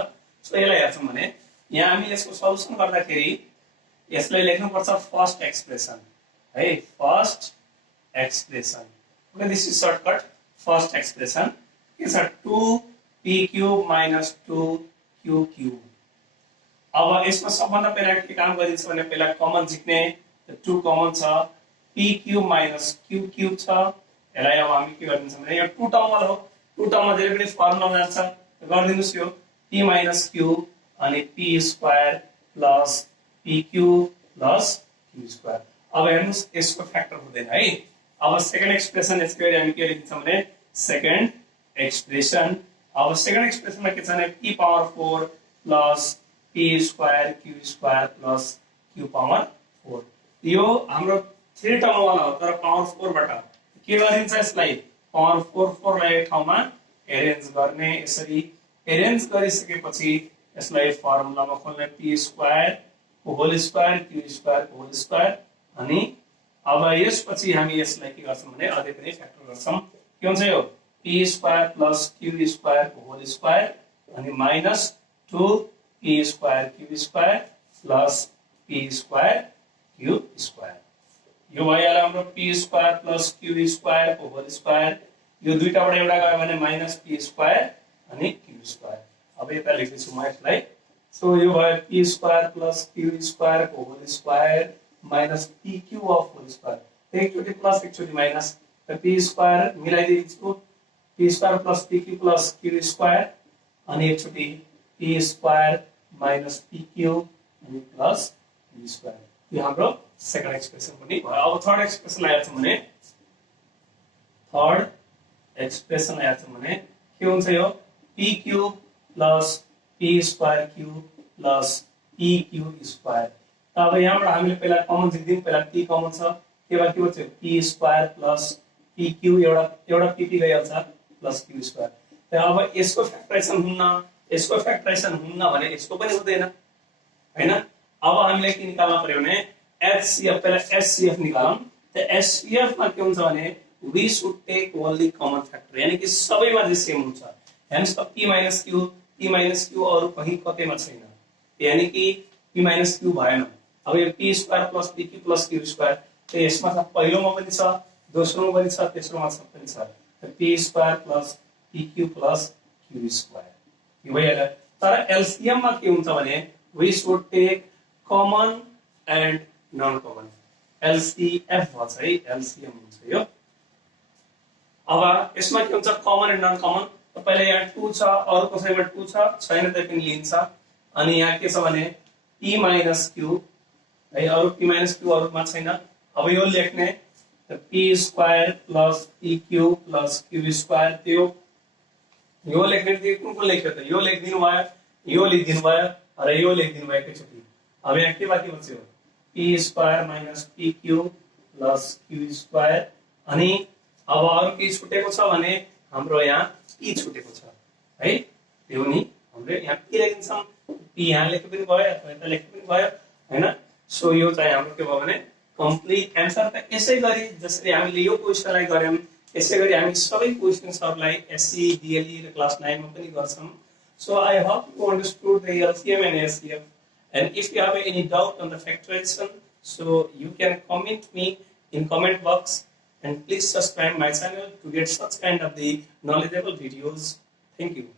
सो यसलाई हेर्छौं भने यहाँ हामीले यसको सल्युसन गर्दाखेरि यसलाई लेख्नु पर्छ फर्स्ट एक्सप्रेसन है first expression okay this is shortcut first expression के छ 2p³ - 2q³ अब यसमा सबभन्दा पहिला के काम गरिन्छ भने पहिला कमन झिक्ने 2 कमन छ p³ - q³ छ यसलाई अब हामी के गरिन्छ भने यो 2 टर्मल हो 2 टर्ममा जहिले पनि फर्मुला जान्छ गर्दिनुस् यो p - q अनि p² + pq + q²। अब हेर्नुस् यसको फ्याक्टर हुँदैन है अब सेकेन्ड एक्सप्रेसन यसको हामी के लेख्छौं भने सेकेन्ड एक्सप्रेसन अब सेकेन्ड एक्सप्रेसनमा के छ भने p⁴ + p² q² + q⁴ यो हाम्रो 3 टर्म वाला हो तर पावर 4 बाट के गरिन्छ यसलाई पावर 4 लाई ठाउँमा एरेन्ज गर्ने यसरी एरेन्ज गरिसकेपछि यसलाई फर्मुलामा खोल्ने p स्क्वायर को होल स्क्वायर q स्क्वायर को होल स्क्वायर अनि अब यसपछि हामी यसलाई के गर्छौं भने अझै पनि फ्याक्टर गर्छौं के हुन्छ यो p square plus q square को होल स्क्वायर अनि minus 2p square q square plus p square q square यो भइहाल्यो हाम्रो p square plus q square को होल स्क्वायर यो दुईटाबाट एउटा गयो भने माइनस p स्क्वायर अनि q स्क्वायर अब यता लेख्छु म यसलाई सो यो भयो p square plus q square को whole square minus pq of whole square एकचोटी प्लस एकचोटी माइनस त p स्क्वायर मिलाइदिन्छु p square plus pq plus q square अनि एकचोटी p स्क्वायर माइनस pq अनि प्लस q स्क्वायर यो हाम्रो सेकेन्ड एक्सप्रेसन पनि भयो अब थर्ड एक्सप्रेसन आएछ भने थर्ड एक्सप्रेसन आएछ भने के हुन्छ यो pq plus p square q plus pq square अब यहाँबाट हामीले पहिला कमन जिदिन पहिला p कमन छ के भयो के हुन्छ p स्क्वायर प्लस pq एउटा pp गइहाल्छ प्लस q स्क्वायर त अब यसको फ्याक्टराइजेसन हुन्न भने यसको पनि हुँदैन हैन अब हामीले के निकाल्न पर्यो भने HCF पहिला HCF निकालौं त HCF मा के हुन्छ भने we should take only common factor यानी कि सबैमा चाहिँ सेम हुन्छ हेन्स त p q अरु कहीं कतैमा छैन यानी कि p q भएन अब यो p square plus pq plus q square त यसमा त पहिलोमा पनि छ दोस्रोमा पनि छ तेस्रोमा पनि छ त p square plus pq plus q square यो भइहाल्यो तर एलसीएम मा के हुन्छ भने we should take common and non common LCF भन्छ है LCM हुन्छ यो अब यसमा के हुन्छ कमन एन्ड नन कमन तपाईले यहाँ 2 छ अरु कसैमा 2 छ छैन त पनि लिन्छ अनि यहाँ के छ भने p q है अरु p q अरुमा छैन अब यो लेख्ने त p square plus pq plus q square त्यो यो लेख्ने त कुन लेख्यो त यो लेखिदिनु भयो यो लेखिदिनु भयो र यो लेखिदिनु भयो एकैचोटी अब यहाँ के बाँकी बच्यो p square minus pq plus q square अनि अब अरु के छुटेको छ भने हाम्रो यहाँ p छुटेको छ है त्यो नि हामीले यहाँ p लेखिन्छौं p यहाँ लेखे पनि भयो अथवा यता लेखे पनि भयो हैन सो यो चाहिँ हाम्रो के भयो भने कम्प्लिट एन्सर त यसै गरी जसरी हामीले यो क्वेशनलाई गर्यौं यसै गरी हामी सबै क्वेशन्सहरुलाई एससी डीएलई र क्लास 9 मा पनि गर्छौं so I hope you understood the LCM and SCF. And if you have any doubt on the factorization, so you can comment me in comment box and please subscribe my channel to get such kind of the knowledgeable videos. Thank you.